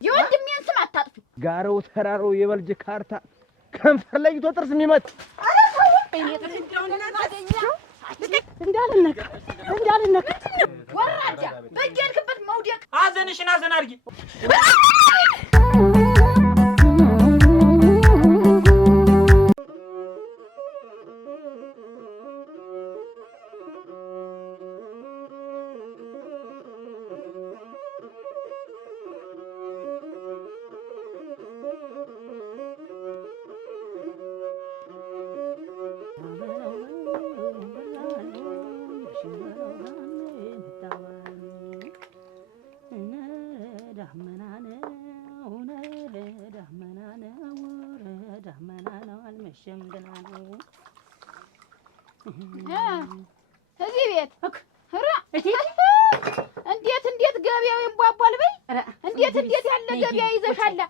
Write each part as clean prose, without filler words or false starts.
የወንድሜን ስም አታጥፊ። ጋራው ተራራው የበልጅ ካርታ ከንፈር ለይቶ ጥርስ የሚመት እንዳልነካ ወራጃ በየልክበት መውደቅ አዘንሽን አዘን አድርጊ። እዚህ ቤት እንዴት ገበያው ይንቧቧል በይ። እንዴት ያለ ገበያ ይዘሻላ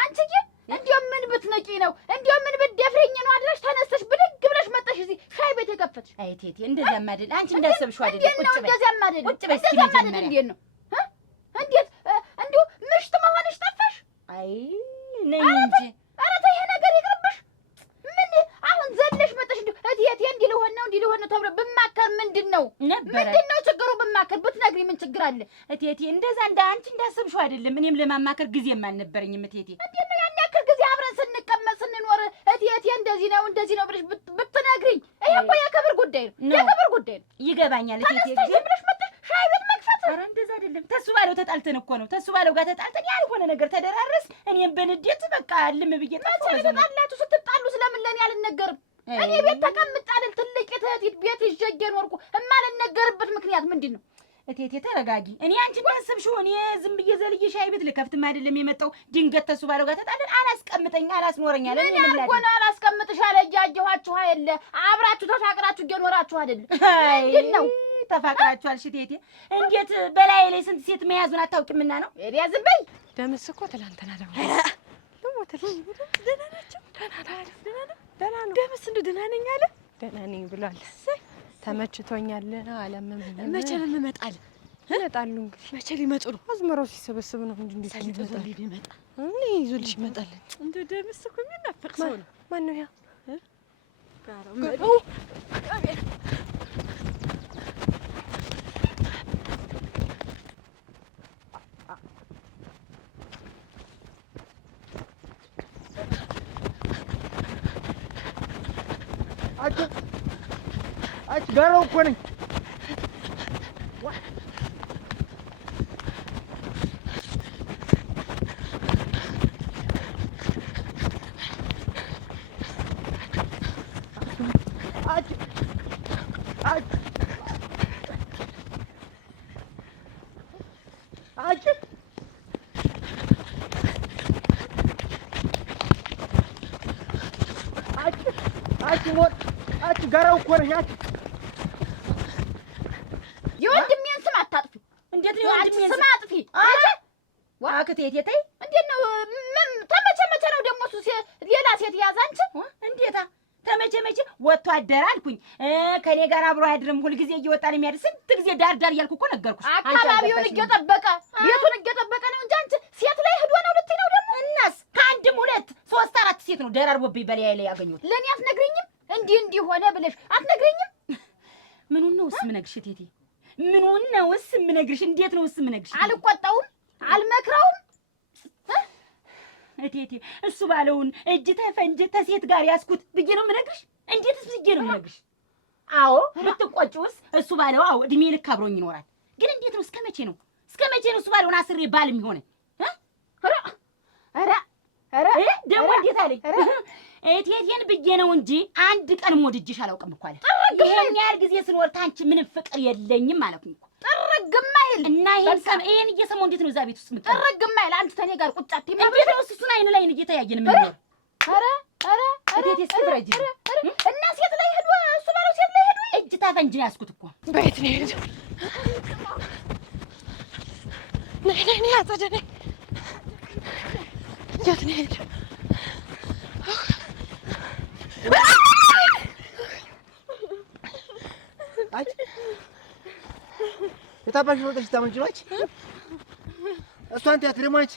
አንቺዬ? እንዲያው ምን ብትነቂ ነው? እንዲያው ምን ብትደፍሪኝ ነው? አድረሽ ተነስተሽ ብድግ ብለሽ መጣሽ እዚህ ሻይ ቤት የከፈትሽ? አይ ቴቴ እንደዚያማ አይደል አንቺ እንዳሰብሽው አይደል? ቁጭ በይ። እንደዚያማ አይደል? ቁጭ በይ። እስኪ መጀመሪያ እንዴት ነው እንዴት እንዲሁ ምሽት መሆንሽ ጠፋሽ? አይ ነኝ እንጂ ኧረ ተይ ይሄ ነገር ይቅርብሽ። ምን አሁን ዘለሽ መጣሽ? እንዲሁ እቴቴ እንዲህ ልሆን ነው ተብሎ ብማከር ምንድነው ችግሩ? ብማከር ብትነግሪ ምን ችግር አለ? እቴቴ እንደዛ አንቺ እንዳሰብሽው አይደለም። እኔም ለማማከር ጊዜም አልነበረኝም እቴቴ። እንዴት ነው ያን ያክል ጊዜ አብረን ስንቀመጥ ስንኖር እቴቴ እንደዚህ ነው ብለሽ ብትነግሪኝ? ይሄ እኮ የክብር ጉዳይ ነው፣ የክብር ጉዳይ ነው። ይገባኛል እቴቴ። ዝም ብለሽ መጣሽ ሻይ ቤት መክፈት? ኧረ እንደዛ አይደለም። ተሱ ባለው ተጣልተን እኮ ነው። ተሱ ባለው ጋር ተጣልተን ያልሆነ ነገር ተደራረስ። እኔም በንዴት በቃ ልም ብዬ ተጣላችሁ። ስትጣሉ ስለምን ለኔ አልነገርም? እኔ ቤት ተቀምጣ አይደል ትልቅ እህት ቤት ይዤ ኖርኩ። የማልነገርበት ምክንያት ምንድን ነው? እቴቴ ተረጋጊ። እኔ አንቺ እንዳሰብሽው እኔ ዝም ብዬ ዘልዬ ሻይ ቤት ልከፍትም አይደለም የመጣው። ድንገት ተሱ ባለው ጋር ተጣለን። አላስቀምጠኝ አላስኖረኝ አለ። ምን ያልኩህ አላስቀምጥሽ አለ። እያየኋችሁ አይደለ? አብራችሁ ተፋቅራችሁ እየኖራችሁ አይደል? ምንድን ነው ተፋቅራችሁ አልሽ እቴቴ? እንዴት በላይ ላይ ስንት ሴት መያዙን አታውቂምና ነው? ኤሪያ ዝም በይ። ደምስ እኮ ትላንትና ደህና ናቸው። ደህና ነው። ደምስ እንደው ደህና ነኝ አለ። ደህና ነኝ ብሏል። ተመችቶኛል አላመመኝም። መቼ ነው እንመጣለን? እመጣለሁ እንግዲህ። መቼ ሊመጡ ነው? አዝመራው ሲሰበስብ ነው እንጂ እንዴት ይመጣል? እኔ ይዞልሽ እመጣለሁ። እንደው ደምስ እኮ የሚናፍቅ ሰው ነው። ማን ነው ያ? ጋራው እኮ ነኝ። ጋራው እኮ ነኝ። የወንድሜን ስም አታጥፊ። እንዴት ነው የወንድሜን ስም አጥፊ? እቴቴ ተይ። እንዴት ነው ተመቸ ነው ደግሞ እሱ ሌላ ሴት ያዘ? አንቺ እንዴታ ተመቸ ወጥቶ አደረ አልኩኝ። ከኔ ጋር አብሮ አያድርም። ሁልጊዜ እየወጣ ነው የሚያድር። ስንት ጊዜ ዳር እያልኩ እኮ ነገርኩሽ። አካባቢውን እየጠበቀ ቤቱን እየጠበቀ ነው እንጂ አንቺ ሴት ላይ ሄዶ ነው ልትይ ነው ደግሞ? እናስ ከአንድም 2 3 4 ሴት ነው ደራርቦብኝ በላይ ላይ ያገኙት። ለእኔ አትነግሪኝም? እንዲህ ሆነ ብለሽ አትነግሪኝም? ምኑን ነውስ የምነግርሽ እቴቴ? ምኑን ነውስ የምነግርሽ? እንዴት ነውስ የምነግርሽ? አልቆጣውም፣ አልመክረውም እቴቴ። እሱ ባለውን እጅ ተፈንጅ ተሴት ጋር ያስኩት ብዬ ነው የምነግርሽ? እንዴትስ ብዬ ነው የምነግርሽ? አዎ ብትቆጪውስ እሱ ባለው አዎ እድሜ ልክ አብሮኝ ይኖራል። ግን እንዴት ነው? እስከ መቼ ነው እሱ ባለውን አስሬ ባል የሚሆነኝ? ደግሞ እንዴት አለኝ? እቴቴን ብዬ ነው እንጂ አንድ ቀን ሞድጅሽ አላውቅም እኮ አለ። ይሄን ያህል ጊዜ ስንወርታ አንቺ ምንም ፍቅር የለኝም አለኩኝ እኮ። ጥርግማ ይል እና ይሄን እየሰማሁ እንዴት ነው እዛ ቤት ውስጥ የምትጠራ? ጥርግማ ይል አንተ ተኔ ጋር ቁጭ አትይም? እንዴት ነው እሱን አይኑ ላይ እየተያየን ምን ነው? እቴቴ ስፍረጅ እና ሴት ላይ ሄዱ። እሱ ባለው ሴት ላይ ሄዱ። እጅ ታፈንጅ ነው ያስኩት እኮ። በየት ነው የሄደው? ነይ አጸደ ነይ። የት ነው የሄደው? አጭ የታባሽ ወጣሽ ታመንጭባች እሷን ተያትረማች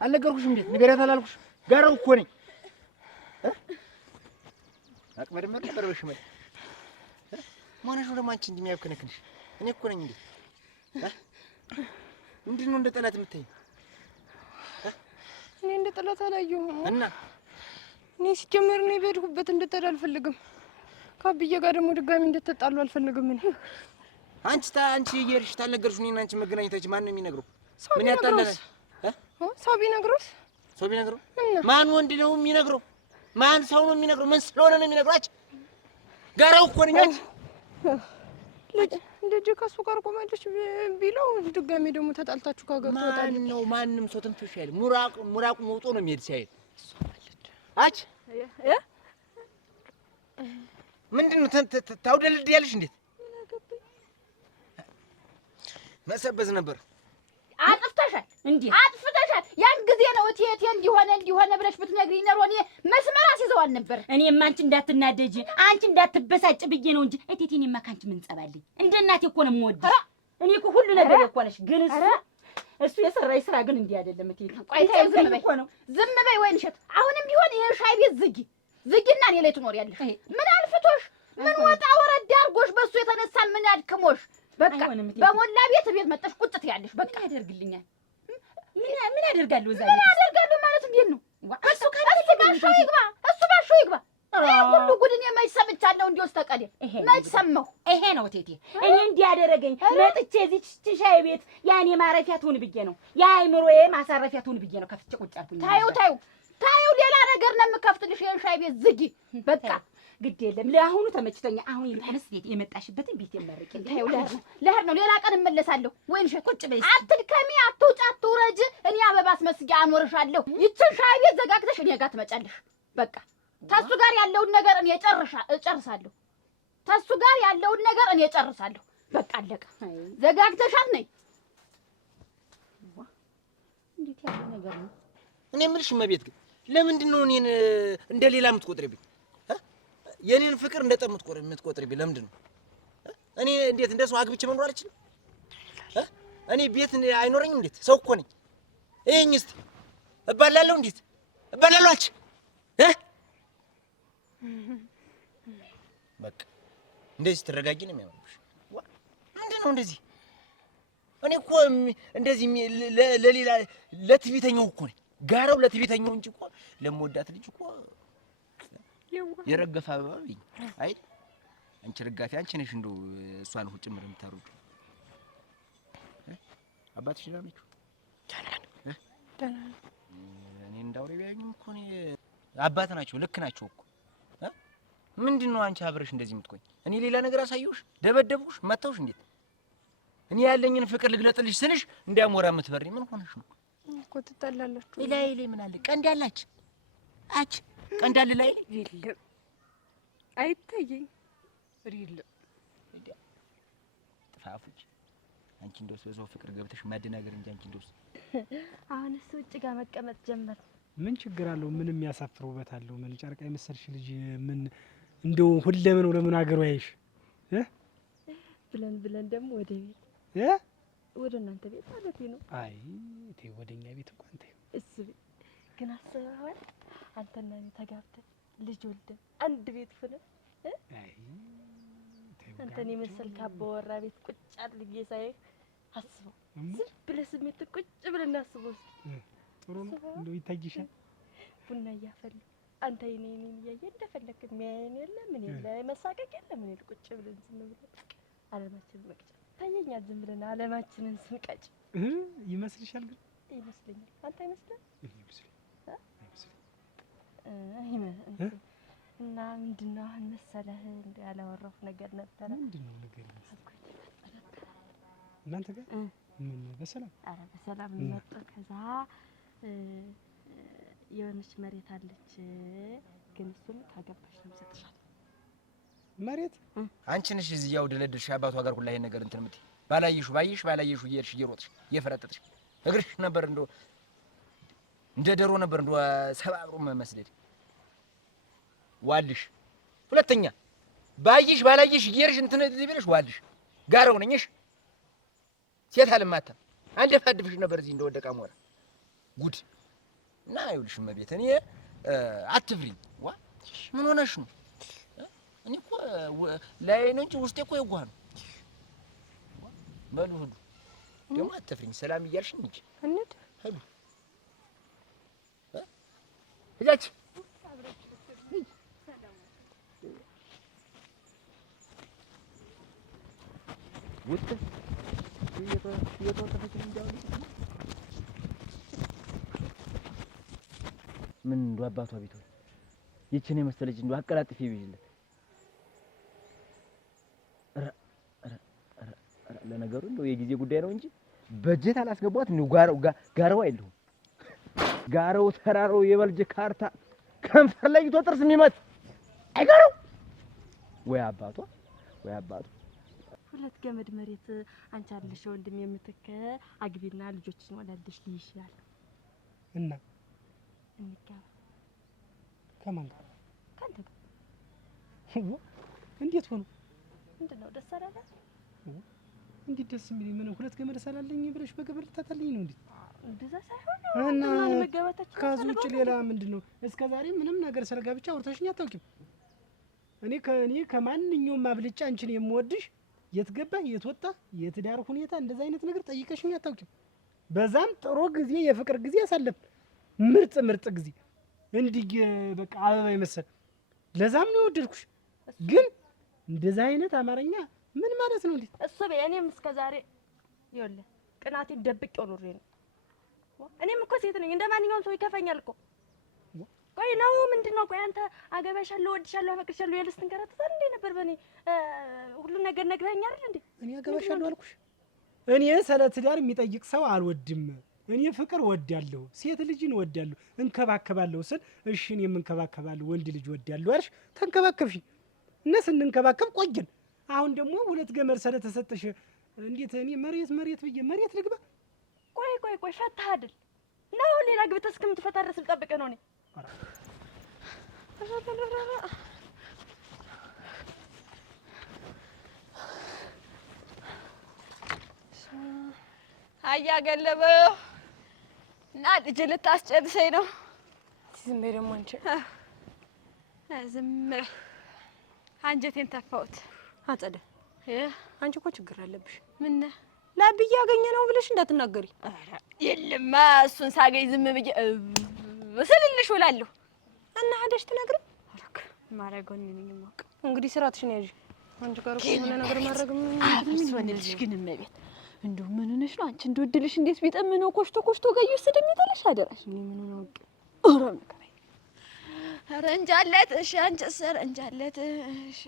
አልነገርኩሽም እንዴ? ንገሪያት አላልኩሽ? ጋራው እኮ ነኝ። አቅመድም ተቀርበሽ ማለት ማነሽ ነው ደግሞ አንቺ እንደሚያብከነክንሽ? እኔ እኮ ነኝ እንዴ? ምንድን ነው እንደ ጠላት የምታይ? እኔ እንደ ጠላት አላየሁም። እና እኔ ሲጀመር ነው በሄድኩበት እንድትሄድ አልፈልግም። ከአብዬ ጋር ደግሞ ድጋሚ እንድትጣሉ አልፈልግም። እኔ አንቺ እየሄድሽ ታልነገርሽ እኔና አንቺ መገናኘታችን ማን ነው የሚነግረው? ምን ያጣላል? ሰው ቢነግረው ማን ወንድ ነው የሚነግረው? ማን ሰው ነው የሚነግረው? ምን ስለሆነ ነው የሚነግራችሁ? ጋራው እኮ ነኝ። ልጅ ከእሱ ጋር ቆማለች ቢለው ድጋሚ ደግሞ ተጣልታችሁ ካገር ትወጣለች። ማን ነው? ማንም ሰው ትንፍሽ አይል። ሙራቁ መውጦ ነው የሚሄድ ሲያይል። አች ምንድን ነው ታውደልድ ያለሽ? እንዴት መሰበዝ ነበር? አጥፍተሻል እንዴ? አጥፍተሻል። ያን ጊዜ ነው እቴቴ እንዲሆነ ብለሽ ብትነግሪኝ ኖሮ እኔ መስመር አስይዘዋል ነበር። እኔማ አንቺ እንዳትናደጂ አንቺ እንዳትበሳጭ ብዬ ነው እንጂ እቴቴኔማ ካንቺ ምን ጸባልኝ? እንደ እናቴ እኮ ነው የምወድሽ። እኔ እኮ ሁሉ ነገር እኮ ነሽ። ግን እሱ የሰራኝ ስራ ግን እንዲህ አይደለም እቴቴ። ቆይ ተይው፣ ዝም በይ ወይንሸት። አሁንም ቢሆን ይሄ ሻይ ቤት ዝጊና እኔ ላይ ትኖሪያለሽ። ምን አልፍቶሽ ምን ወጣ ወረድ አድርጎሽ በሱ የተነሳ ምን አድክሞሽ? በቃ በሞላ ቤት መጣሽ ቁጭ ትያለሽ። በቃ ያደርግልኛል። ምን ያደርጋለሁ? እዛ ምን ያደርጋለሁ ማለት እንዴት ነው? እሱ ባሾ ይግባ። ሁሉ ጉድ እኔ መች ሰምቻለሁ? እንዲወስ ተቀደ መች ሰማሁ? ይሄ ነው እቴቴ እኔ እንዲህ ያደረገኝ። መጥቼ እዚች ሻይ ቤት ያኔ ማረፊያ ትሁን ብዬ ነው፣ የአእምሮዬ ማሳረፊያ ትሁን ብዬ ነው ከፍቼ ቁጭ አልኩኝ። ታዩ ሌላ ነገር ነው የምከፍትልሽ። ይሄን ሻይ ቤት ዝጊ በቃ። ግድ የለም ለአሁኑ ተመችቶኛል። አሁን ይልቁንስ የመጣሽበትን ቤት የመረቅ ታዩ። ለህር ነው ሌላ ቀን እመለሳለሁ። ወይንሽ ቁጭ በይ፣ አትድከሚ፣ አትውጭ፣ አትውረጅ። እኔ አበባ አስመስጌ አኖርሻለሁ። ይችን ሻይ ቤት ዘጋግተሽ እኔ ጋር ትመጫለሽ። በቃ ተሱ ጋር ያለውን ነገር እኔ እጨርሳለሁ። ተሱ ጋር ያለውን ነገር እኔ እጨርሳለሁ። በቃ አለቀ። ዘጋግተሻት ነይ። እንዴት ያለ ነገር ነው? እኔ የምልሽ እመቤት ግን ለምንድን ነው እኔን እንደ ሌላ የምትቆጥሪብኝ? የኔን ፍቅር እንደ ጠብ የምትቆጥሪብኝ ለምንድን ነው? እኔ እንዴት እንደ ሰው አግብቼ መኖር አልችልም? እኔ ቤት አይኖረኝም? እንዴት ሰው እኮ ነኝ። ይሄኝ እስቲ እባላለሁ። እንዴት እባላለሁ? አልች በቃ እንደዚህ ትረጋጊ ነው የሚያምርብሽ። ምንድን ነው እንደዚህ? እኔ እኮ እንደዚህ ለሌላ ለትዕቢተኛው እኮ ነኝ። ጋራው ለትዕቢተኛው እንጂ እኮ ለምወዳት ልጅ እኮ የረገፈ አበባ ብኝ አይደል? አንቺ ረጋፊ አንቺ ነሽ። እንደው እሷን ሁጭ ጭምር የምታሩጭ አባትሽ ደህና ነች? ደህና እኔ እንዳውሬ ቢያዩኝም እኮ እኔ አባት ናቸው፣ ልክ ናቸው እኮ። ምንድን ነው አንቺ አብረሽ እንደዚህ የምትቆኝ? እኔ ሌላ ነገር አሳየሁሽ? ደበደብኩሽ? መታውሽ? እንዴት እኔ ያለኝን ፍቅር ልግለጥልሽ ስልሽ እንዲያሞራ የምትበሪ ምን ሆነሽ ነው እኮ? ትጣላላችሁ። ላይ ምን አለ? ቀንድ ያላች አች ቀንድ አለ ላይ የለም አይታየኝ ሪል ጥፋፉች። አንቺ እንደው በሰው ፍቅር ገብተሽ ማደናገር እንጂ አንቺ እንደው አሁንስ ውጭ ጋር መቀመጥ ጀመር። ምን ችግር አለው? ምንም የሚያሳፍር ውበት አለው? ምን ጨርቃ የመሰልሽ ልጅ ምን እንደው ሁለምን ለምን አገሩ አይሽ ብለን ደግሞ ወደ ቤት ወደ እናንተ ቤት ማለት ነው። አይ ተይ፣ ወደኛ ቤት እንኳን ተይ። እሱ ግን አስበዋል። አንተና እኔ ተጋብተን ልጅ ወልደን አንድ ቤት ሆነን አይ ተይ፣ አንተን የመሰል ካባወራ ቤት ቁጭ አድርጌ ሳይህ አስበው። ዝም ብለህ ስሜት ቁጭ ብለህ እናስበው። ጥሩ ነው እንደው ይታይሻል። ቡና እያፈሉ አንተ እኔን እያየ እንደፈለክ የሚያየን የለ ምን የለ መሳቀቅ የለ ምን የለ ቁጭ ብለን ዝም ብለን አለማችንን መቅጨት ታየኛል። ዝም ብለን አለማችንን ስንቀጭ ይመስልሻል? ግን ይመስለኛል። አንተ አይመስልም? እና ምንድነው አሁን መሰለህ እንደ ያላወራሁ ነገር ነበረ። ምንድነው ነገር? እናንተ ጋር ምን በሰላም? ኧረ በሰላም መጣ። ከዛ የሆነች መሬት አለች፣ ግን እሱም ካገባሽ ነው ሰጥሻለሁ። መሬት አንቺ ነሽ እዚህ ያው ደለድልሽ አባቷ ጋር ሁላ ይሄን ነገር እንትን የምትይ ባላየሽው ባየሽው እየሄድሽ እየሮጥሽ እየፈረጠጥሽ እግርሽ ነበር እንደ ደሮ ነበር ሰባብሮ መስደድ ዋልሽ። ሁለተኛ ባይሽ ባላይሽ እየርሽ እንትን ልብልሽ ዋልሽ ጋረው ነኝሽ ሴት አልማታ አንደፋድፍሽ ነበር እዚህ እንደወደቀ ሞራ ጉድ እና ይኸውልሽ እመቤት እኔ አትፍሪኝ ዋ ምን ሆነሽ ነው እኔ እኮ ላይ ነው እንጂ ውስጤ እኮ የዋህ ነው በሉ ሁሉ ደግሞ አትፍሪኝ ሰላም እያልሽ እንጂ እንድ ሄዱ እዛች ውጥ እየተወጠፈች እንዳው ምን እንደው አባቷ ቤት ወይ ይቺን የመሰለች እንደው አቀላጥፊ ቢልለት ለነገሩ እንደው የጊዜ ጉዳይ ነው እንጂ በጀት አላስገቧት ነው ጋራው አይደለም ጋራው ተራራው የበልጅ ካርታ ከንፈር ላይ ጥርስ የሚመት አይጋራው ወይ አባቷ ሁለት ገመድ መሬት አንቺ አለሽ ወንድም የምትከ አግቢና ልጆችን ወላደሽ ልይሻል እና እንጋባ ከማን ጋር ካንተ ጋር እንዴት ሆኖ ምንድነው ደስ አላለ እንዴት ደስ የሚል ምን ሁለት ገመድ ሰላለኝ ብለሽ በገመድ ታታልኝ ነው እንዴ እንደዛ ሳይሆን እና መጋባታችን ከዚህ ውጭ ሌላ ምንድነው እስከዛሬ ምንም ነገር ስለጋብቻ አውርተሽኝ አታውቂም እኔ ከማንኛውም አብልጫ አንቺን የምወድሽ የት ገባ የት ወጣ የትዳር ሁኔታ እንደዛ አይነት ነገር ጠይቀሽኝ አታውቂም በዛም ጥሩ ጊዜ የፍቅር ጊዜ ያሳለፍ ምርጥ ጊዜ እንዲህ በቃ አበባ ይመሰል ለዛም ነው የወደድኩሽ ግን እንደዛ አይነት አማርኛ ምን ማለት ነው እንዴ እሱ በእኔም እስከዛሬ ይኸውልህ ቅናቴን ደብቄው ኖሬ ነው እኔም እኮ ሴት ነኝ እንደማንኛውም ሰው ይከፈኛል እኮ ቆይ ነው ምንድነው ቆይ አንተ አገባሻለሁ ወድሻለሁ አፈቅርሻለሁ ያለስ ትንከራተታል እንዴ ነበር በእኔ ሁሉ ነገር ነግረኸኝ አይደል እንዴ እኔ አገባሻለሁ አልኩሽ እኔ ስለ ትዳር የሚጠይቅ ሰው አልወድም እኔ ፍቅር ወዳለሁ ሴት ልጅን ወዳለሁ እንከባከባለሁ ስል እሺ እኔም እንከባከባለሁ ወንድ ልጅ ወዳለሁ አልሽ ተንከባከብሽ እና ስንንከባከብ ቆየን አሁን ደግሞ ሁለት ገመድ ስለተሰጠሽ እንዴት እኔ መሬት ብዬ መሬት ልግባ ቆይ ፈታህ አይደል ነው ሌላ ግብተህ እስከምትፈታ ድረስ ልጠብቅህ ነው እኔ አያ ገለበው እና ልጅ ልታስጨርሰኝ ነው ዝም በይ ደግሞ አንቺ ዝም አንጀቴን ተፋሁት አጸደ አንቺ እኮ ችግር አለብሽ ምን ላብዬ ያገኘ ነው ብለሽ እንዳትናገሪ ኧረ የለማ እሱን ሳገኝ ዝም ብዬ ወሰልልሽ ወላለሁ እና ሄደሽ ትነግሪ አረክ ማረጋውን ነኝ ማውቅ እንግዲህ ስራትሽን ያዢ አንቺ ጋር እኮ ምን ነገር ማድረግ ምን አፍስወንልሽ ግን እመቤት እንደው ምን ሆነሽ ነው አንቺ እንደወደልሽ እንዴት ቢጠምነው ኮሽቶ ጋር ይወስድ የሚጥልሽ አደራሽ ምን ምን ነው ኦሮ ነገር ኧረ እንጃለት እሺ አንቺ ሰር እንጃለት እሺ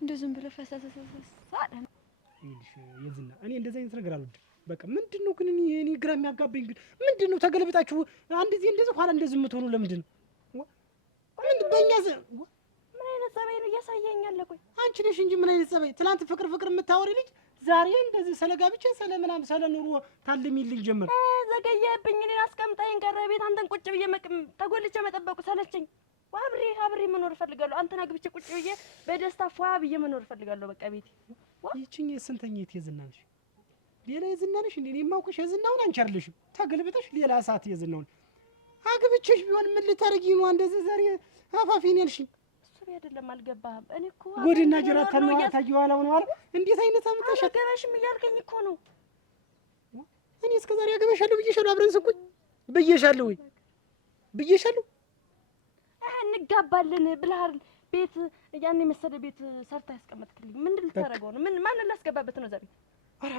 እንደው ዝም ብሎ ፈሰሰሰ ሳለ ይልሽ የዝና እኔ እንደዛ አይነት ነገር አልወድም በቃ ምንድነው ግን እኔ ግራ የሚያጋባኝ ግን ምንድነው ተገለብጣችሁ አንድ ጊዜ እንደዚህ ኋላ እንደዚህ የምትሆኑ ለምንድን ነው ምን በእኛ ምን አይነት ጸባይ ነው እያሳየኛል ቆይ አንቺ ነሽ እንጂ ምን አይነት ጸባይ ትናንት ፍቅር የምታወሪ ልጅ ዛሬ እንደዚህ ስለጋብቻ ስለምናም ስለኑሮ ታልሚልኝ ጀመር ዘገየብኝ እኔን አስቀምጣኝ ቀረ ቤት አንተን ቁጭ ብዬ ተጎልቼ መጠበቁ ሰለቸኝ አብሬ መኖር እፈልጋለሁ አንተን አግብቼ ቁጭ ብዬ በደስታ ፏ ብዬ መኖር እፈልጋለሁ በቃ ቤቴ ይቺኝ ስንተኛት የዝና ነሽ ሌላ የዝና ነሽ እንዴ የማውቅሽ የዝናውን አንቺ አይደለሽም ተገልብጠሽ ሌላ ሰዓት የዝናውን አግብቼሽ ቢሆን ምን ልታረጊ ነው እንደዚህ ዛሬ አፋፊን ያልሽኝ እሱ አይደለም አልገባህም እኔ እኮ ጎድና ጅራት ታየዋላው ነው አይደል እንዴት አይነት አምጣሽ አገባሽም እያልከኝ እኮ ነው እኔ እስከ ዛሬ አገባሻለሁ ብዬሻለሁ አብረን ስንቁኝ ብዬሻለሁ ወይ ብዬሻለሁ እንጋባለን ብለሃል ቤት ያን መሰለ ቤት ሰርታ ያስቀመጥክልኝ ምን ልታረገው ነው ምን ማን ላስገባበት ነው ዛሬ አራ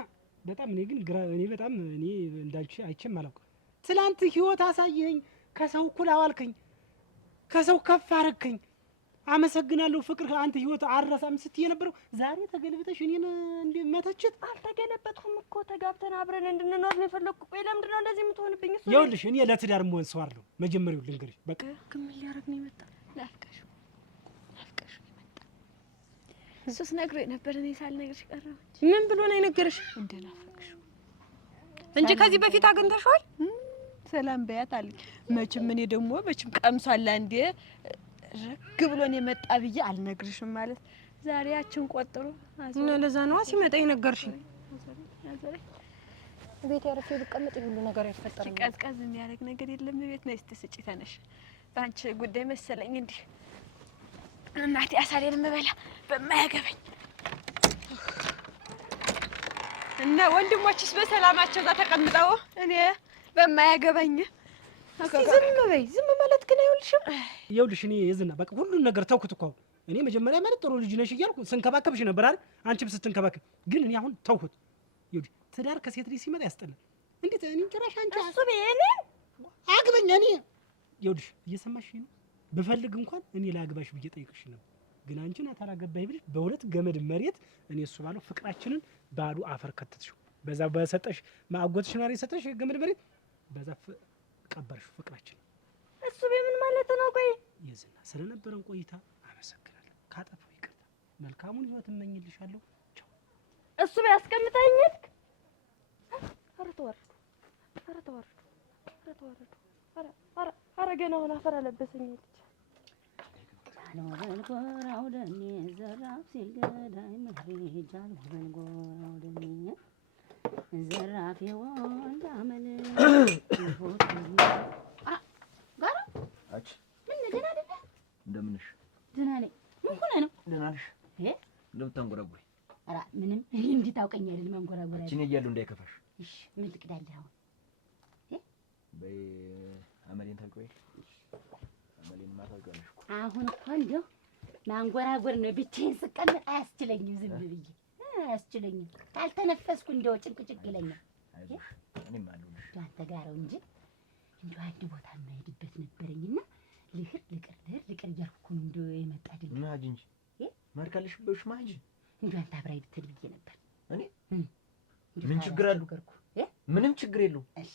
በጣም እኔ ግን ግራ እኔ በጣም እኔ እንዳንቺ አይቼም አላውቅም ትላንት ህይወት አሳየኝ ከሰው እኩል አዋልከኝ ከሰው ከፍ አረከኝ አመሰግናለሁ ፍቅር አንተ ህይወት አረሳም ስትይ የነበረው ዛሬ ተገልብጠሽ እኔን እንደመተችት አልተገለበጥኩም እኮ ተጋብተን አብረን እንድንኖር ነው የፈለኩ ቆይ ለምንድን ነው እንደዚህ የምትሆንብኝ እሱ ይኸውልሽ እኔ ለትዳር መሆን ሰው አይደለሁ መጀመሪያው ልንገርሽ በቃ ግን ምን ሊያረግ ነው የመጣ ላፍቀሽ ይመጣ እሱስ ነግሮኝ ነበር እኔ ሳልነግርሽ ቀረሁ ምን ብሎ ነው የነገርሽ እንደናፈቅሽ እንጂ ከዚህ በፊት አግኝተሽዋል ሰላም በያት አለኝ መቼም እኔ ደግሞ መቼም ቀምሷል አንዴ ረግ ብሎን የመጣ ብዬ አልነግርሽም ማለት ዛሬያችን ቆጥሮ እና ለዛ ነው ሲመጣ የነገርሽኝ። ቤት ያረፈ ብቀመጥ ሁሉ ነገር ያፈጠራል። ቀዝቀዝ የሚያደርግ ነገር የለም። ቤት ነይ እስቲ ስጪ ተነሽ። ባንቺ ጉዳይ መሰለኝ እንዴ እናቴ አሳሌን መበላ በማያገበኝ እና ወንድሞችስ በሰላማቸው እዛ ተቀምጠው እኔ በማያገበኝ ዝም በይ። ዝም ማለት ግን አይውልሽም። ይኸውልሽ እኔ የዝና በቃ ሁሉን ነገር ተውኩት እኮ። እኔ መጀመሪያ ማለት ጥሩ ልጅ ነሽ እያልኩ ስንከባከብሽ ነበር አይደል? አንቺም ስትንከባከብ ግን እኔ አሁን ተውኩት። ይኸውልሽ ትዳር ከሴት ልጅ ሲመጣ ያስጠላል። እንዴት እኔ ጭራሽ አንቺ እሱ በእኔ አግበኛ እኔ ይኸውልሽ እየሰማሽ ነው። ብፈልግ እንኳን እኔ ላግባሽ ብዬ ጠይቅሽ ነው። ግን አንቺን አታላገባይ ብለሽ በሁለት ገመድ መሬት እኔ እሱ ባለው ፍቅራችንን ባሉ አፈር ከተትሽው። በዛ በሰጠሽ ማአጎትሽ ነው የሰጠሽ ገመድ መሬት በዛ ቀበርሽ ፍቅራችን። እሱ በምን ማለት ነው? ቆይ የዝና ስለነበረን ቆይታ አመሰግናለሁ። ካጠፋው ይቅርታ። መልካሙን ህይወት እመኝልሻለሁ። ቻው። እሱ በያስቀምጠኝ ኧረ ተዋረዱ፣ ኧረ ተዋረዱ፣ ኧረ ተዋረዱ። ኧረ ገና አሁን አፈር አለበሰኝ ልጅ ጃኖበል ጎራው ደሜ ዘራፍ ሲል ገዳይ ምድሬ ጃኖበል ጎራው ደሜ ዘራፍ የወንድ አመል ጋራ አች ምን ደህና አይደለ? እንደምንሽ? ደህና ነኝ። ምን ሆነ ነው? ደህና ነሽ? እንደምታንጎራጉሪ። ኧረ ምንም እኔ እንዴት አውቀኝ አይደል ማንጎራጎራ። እቺ ነው እያሉ እንዳይከፋሽ። እሺ ምን ልቅዳለህ አሁን? በይ አመሌን ታውቂው? አመሌን ማታውቂዋለሽ እኮ። አሁን እኮ እንደው ማንጎራጎር ነው ብቻዬን ስቀመጥ አያስችለኝም። ዝም ብዬ አያስችለኝም። ካልተነፈስኩ እንደው ጭንቅ ይለኛል። አይዞሽ እኔም አለሁልሽ። አንተ ጋር እንጂ እንደው አንድ ቦታ የማይሄድበት ነበረኝና ልህር ልቅር እያልኩ ነው እንደው የመጣ አይደል? ማጅ እንጂ ማርካልሽ በሽ ማጅ እንደው አንተ አብራይ ብትል ብዬ ነበር። እኔ ምን ችግር አለው? ምንም ችግር የለውም። እሺ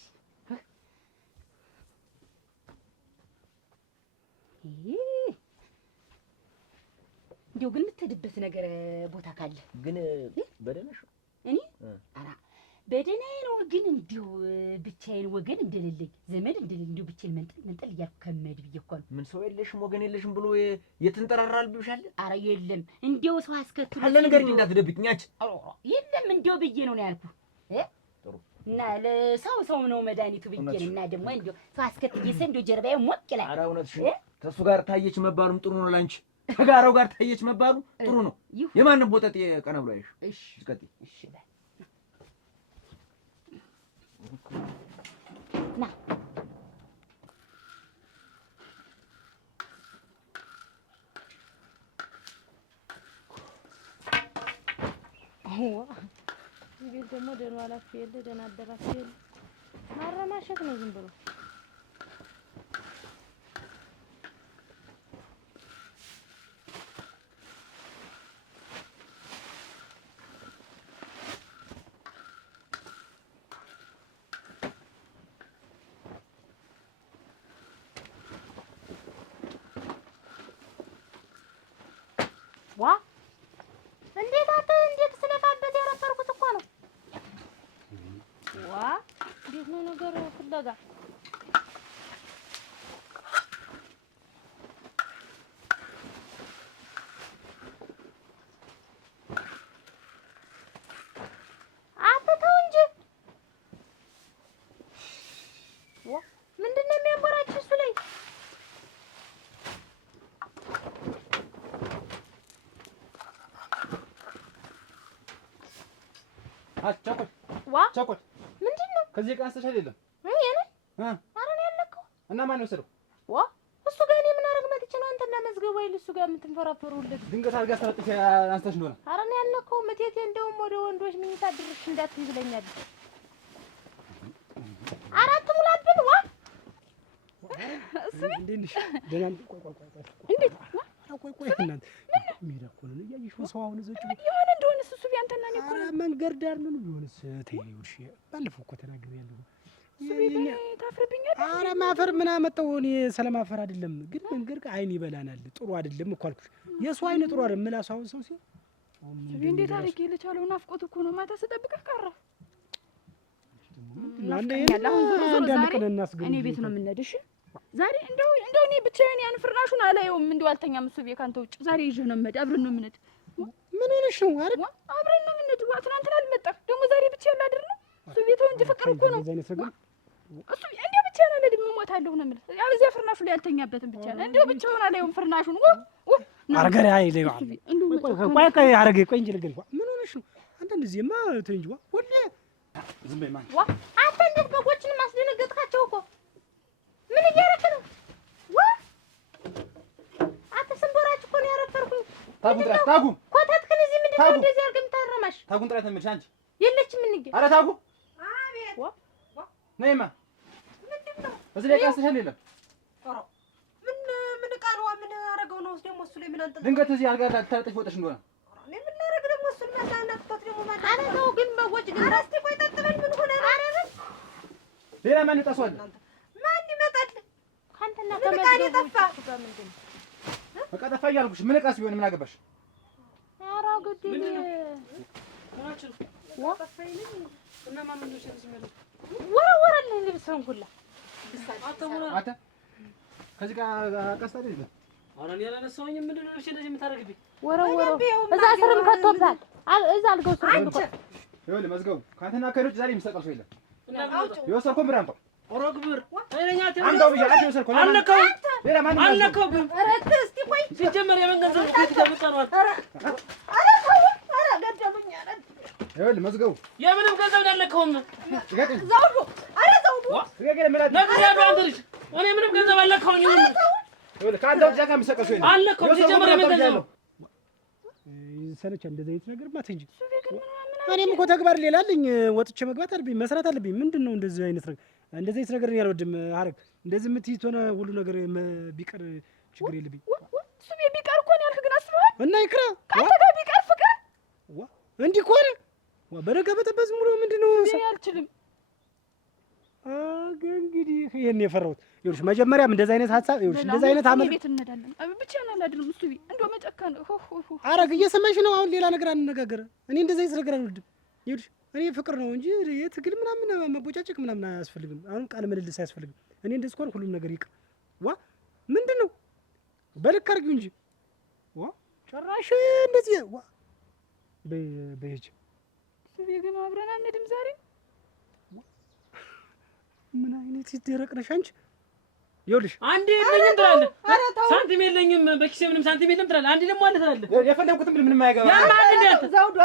እንደው ግን የምትሄድበት ነገር ቦታ ካለ ግን በደህናሽ እኔ ኧረ በደህናዬ ነው። ግን እንደው ብቻዬን ወገን እንደሌለኝ ዘመድ እንደሌለኝ እንደው ብቻዬን መንጠል እያልኩ ከመሄድ ብዬ እኮ ነው። ምን ሰው የለሽም ወገን የለሽም ብሎ የትንጠራራል ብሻለ? ኧረ የለም እንደው ሰው አስከትሎ አለ ነገር እንዳትደብቅኝ አንቺ። የለም እንደው ብዬ ነው ያልኩህ። ጥሩ እና ለሰው ነው መድኃኒቱ ብዬ ነው። እና ደግሞ እንደው ሰው አስከትዬ እንደው ጀርባዬ ሞቅ ይላል። ኧረ እውነትሽን ከእሱ ጋር ታየች መባሉም ጥሩ ነው ላንቺ። ከጋራው ጋር ታየች መባሉ ጥሩ ነው። የማንም ቦጠጥ ቀና ብሎ አይሽ። እሺ እስከቲ እሺ ና ቤት ደግሞ ደህና ዋላችሁ የለ ደህና አደራችሁ የለ ማረማሸት ነው ዝም ብሎ። ዋ እንዴት ስለፋበት ያረፈርኩት እኮ ነው። ዋ እንዴት ነው ነገሩ? ፍለጋ አትተው እንጂ ዋ ምንድን ነው የሚያንቦራጭ እሱ ላይ? ቸኮል ዋ ቸኮል ምንድን ነው? ከዚህ ቀን አንስተሽ አይደለም? እኔ ኧረ ነው ያለከው። እና ማን ነው የወሰደው? ዋ እሱ ጋር እኔ ምን አደረግ መጥቼ ነው አንተና መዝገቡ አይደል እሱ ጋር የምትንፈራፈሩለት? ድንገት አድርጋ አስተላጥፊ አንስተሽ እንደሆነ። ኧረ ነው ያለከው። መቴቴ እንደውም ወደ ወንዶች ምኝታ ድርሽ እንዳትይ ብለኛለች። አራት ሙላብን ዋ እንዴት ነሽ? ደህና ነኝ። ቆይ እንዴት ቆይ እናንተ ሜዳ እኮ ነው እያየሽው ሰው አሁን እዛች የሆነ እንደሆነ እሱ ቢያንተና እኔ እኮ መንገድ ዳር ምን ቢሆንስ ተይውሽ። ባለፈው እኮ ተናግሬያለሁ። እሱ ቢሆን ታፍርብኛለህ። ኧረ ማፈር ምን አመጣው? እኔ ስለማፈር አይደለም፣ ግን መንገድ አይን ይበላናል። ጥሩ አይደለም እኮ አልኩሽ። የሰው አይን ጥሩ አይደለም። ምላሱ አሁን ሰው ሲል እንዴት አድርጌ ልቻለው? ናፍቆት እኮ ነው። ማታ ስጠብቅህ ቀረሁ። አንድ ቀን እናስገኝ። እኔ ቤት ነው የምንሄድሽ። ዛሬ እንደው እኔ ብቻዬን ያን ፍርናሹን አላየውም። እንደው አልተኛም እሱ ቤት ካንተ ውጭ ዛሬ ይዤ ነው የምሄድ። አብረን ነው የምንሄድ። ምን ሆነሽ ነው? አይደል አብረን ነው የምንሄድ። ትናንትና አልመጣም ደግሞ ዛሬ ብቻዬን ላድር ነው። እሱ ቤት እንጂ ፍቅር እኮ ነው። እሱ እንደው ብቻዬን አልሄድም፣ እሞታለሁ ነው የምልህ። ያው እዚያ ፍርናሹ ላይ አልተኛበትም። ብቻ ነው እንደው ብቻውን አላየውም ፍርናሹን። አረገሬ አይለኝ ቆይ አረገ ቆይ እንጂ ልገል ምን ሆነሽ ነው? አንተ እንደዚህማ ተይ እንጂ ወለ ዝም በይ ማን አንተ እንዴት በጎችን ማስደነገጥካቸው እኮ ምን እያደረክ ነው? አንተ ስንቦራጭ እኮ ነው ያረፈርኩኝ። ታጉ ኮተትክን እዚህ ምንድን ነው እንደዚህ አድርገህ የምታረማሽ? ታጉን ጥራት ነው የምልሽ አንቺ የለችም እንዴ? ኧረ ታጉ አቤት ነይማ ምንድን ነው እዚህ ላይ ቃስሽ የለም። ምን ዕቃ ነው? ምን አደረገው ነው ደግሞ እሱ ላይ ምን አንተ ድንገት እዚህ አልጋ ላይ ታጠፊ ወጥሽ እንደሆነ ምን ላደርግ ደግሞ እሱን ማናናፍቶት ደግሞ ማለት ኧረ ተው ግን በጎች ግን ኧረ እስኪ ቆይ ጠጥበል ምን ሆነ ነው? ኧረ ሌላ ማን ይጣሷል? ማን ይመጣል? ካንተና ምን ዕቃ ነው የጠፋ? በቃ ጠፋ እያልኩሽ ምን ዕቃስ ቢሆን ምን አገባሽ? ኧረ ግድ ወረወረልህ ልብስህን ሁላ አንተ ከዚህ ጋር ቀስታ አይደል? አሁን እኔ አላነሳሁኝም። ምንድን ነው እንደዚህ የምታደርግብኝ? ወረወረው እዛ ስርም ከቶብታል። እዛ አልገው ስር ይኸውልህ መዝገቡ ከአንተና ከሌሎች ዛሬ የሚሰቀል ሰው የለም። የወሰድከው ብር አምጣው። ኧረ ግብር አይለኛ አምጣው ብዬሽ አንተ የወሰድከው አልነካሁም። ሌላ ማንም አልነካሁም። ኧረ እስኪ ቆይ ሲጀመር የምን ገንዘብ ነው ከዚህ ጋር መጣ ነው? ኧረ ተው ኧረ ገደሉኝ። ኧረ ይኸውልህ መዝገቡ የምንም ገንዘብ አልነካሁም። ዘውዱ ኧረ ዘውዱ ነግሬሃለሁ አንተ ልጅ እኔ ምንም ገንዘብ አልነካሁኝም። ይኸውልህ ከአንተ ውጭ ጋር የሚሰቀል ሰው የለም። አልነካሁም። ሲጀመር የምን ገንዘብ ነው? ሰለቻ እንደዚህ አይነት ነገር ማት እንጂ እኔም እኮ ተግባር ሌላ አለኝ። ወጥቼ መግባት አለብኝ፣ መስራት አለብኝ። ምንድን ነው እንደዚህ አይነት ነገር? እንደዚህ አይነት ነገር ያልወድም ሀረግ እንደዚህ የምትይት ሆነ ሁሉ ነገር ቢቀር ችግር የለብኝ። እሱ ቢቀር እኮ ነው ያልክ። ግን አስበዋል እና ይቅራ ከአንተ ጋር ቢቀር ፍቅር እንዲህ ከሆነ በነጋ በጠበዝ ሙሉ ምንድን ነው አልችልም። እንግዲህ ይሄን የፈራሁት ይኸውልሽ፣ መጀመሪያም እንደዚህ አይነት ሀሳብ ይኸውልሽ፣ እንደዚህ አይነት አመል ቤት እንሄዳለን ብቻ ነው አላድርም። እሱ እንደው መጨከን ሀረግ እየሰማሽ ነው? አሁን ሌላ ነገር አንነጋገር። እኔ እንደዚህ አይነት ነገር አልወድም። ይኸውልሽ እኔ ፍቅር ነው እንጂ የትግል ምናምን መቦጫጨቅ ምናምን አያስፈልግም። አሁን ቃል ምልልስ አያስፈልግም። እኔ እንደዚህ ከሆነ ሁሉም ነገር ይቅር። ምንድን ነው በልክ አድርጊው እንጂ ጭራሽ እንደዚህ በይጅ ግን አብረን አንሄድም ዛሬ። ምን አይነት ደረቅ ነሽ አንቺ? ይኸውልሽ አንዴ የለኝም ትላለህ፣ ሳንቲም የለኝም በኪሴ ምንም ሳንቲም የለም ትላለህ። አንዴ ደግሞ አለ ትላለህ። የፈለኩትን ብል ምንም አያገባም። ዘውዱ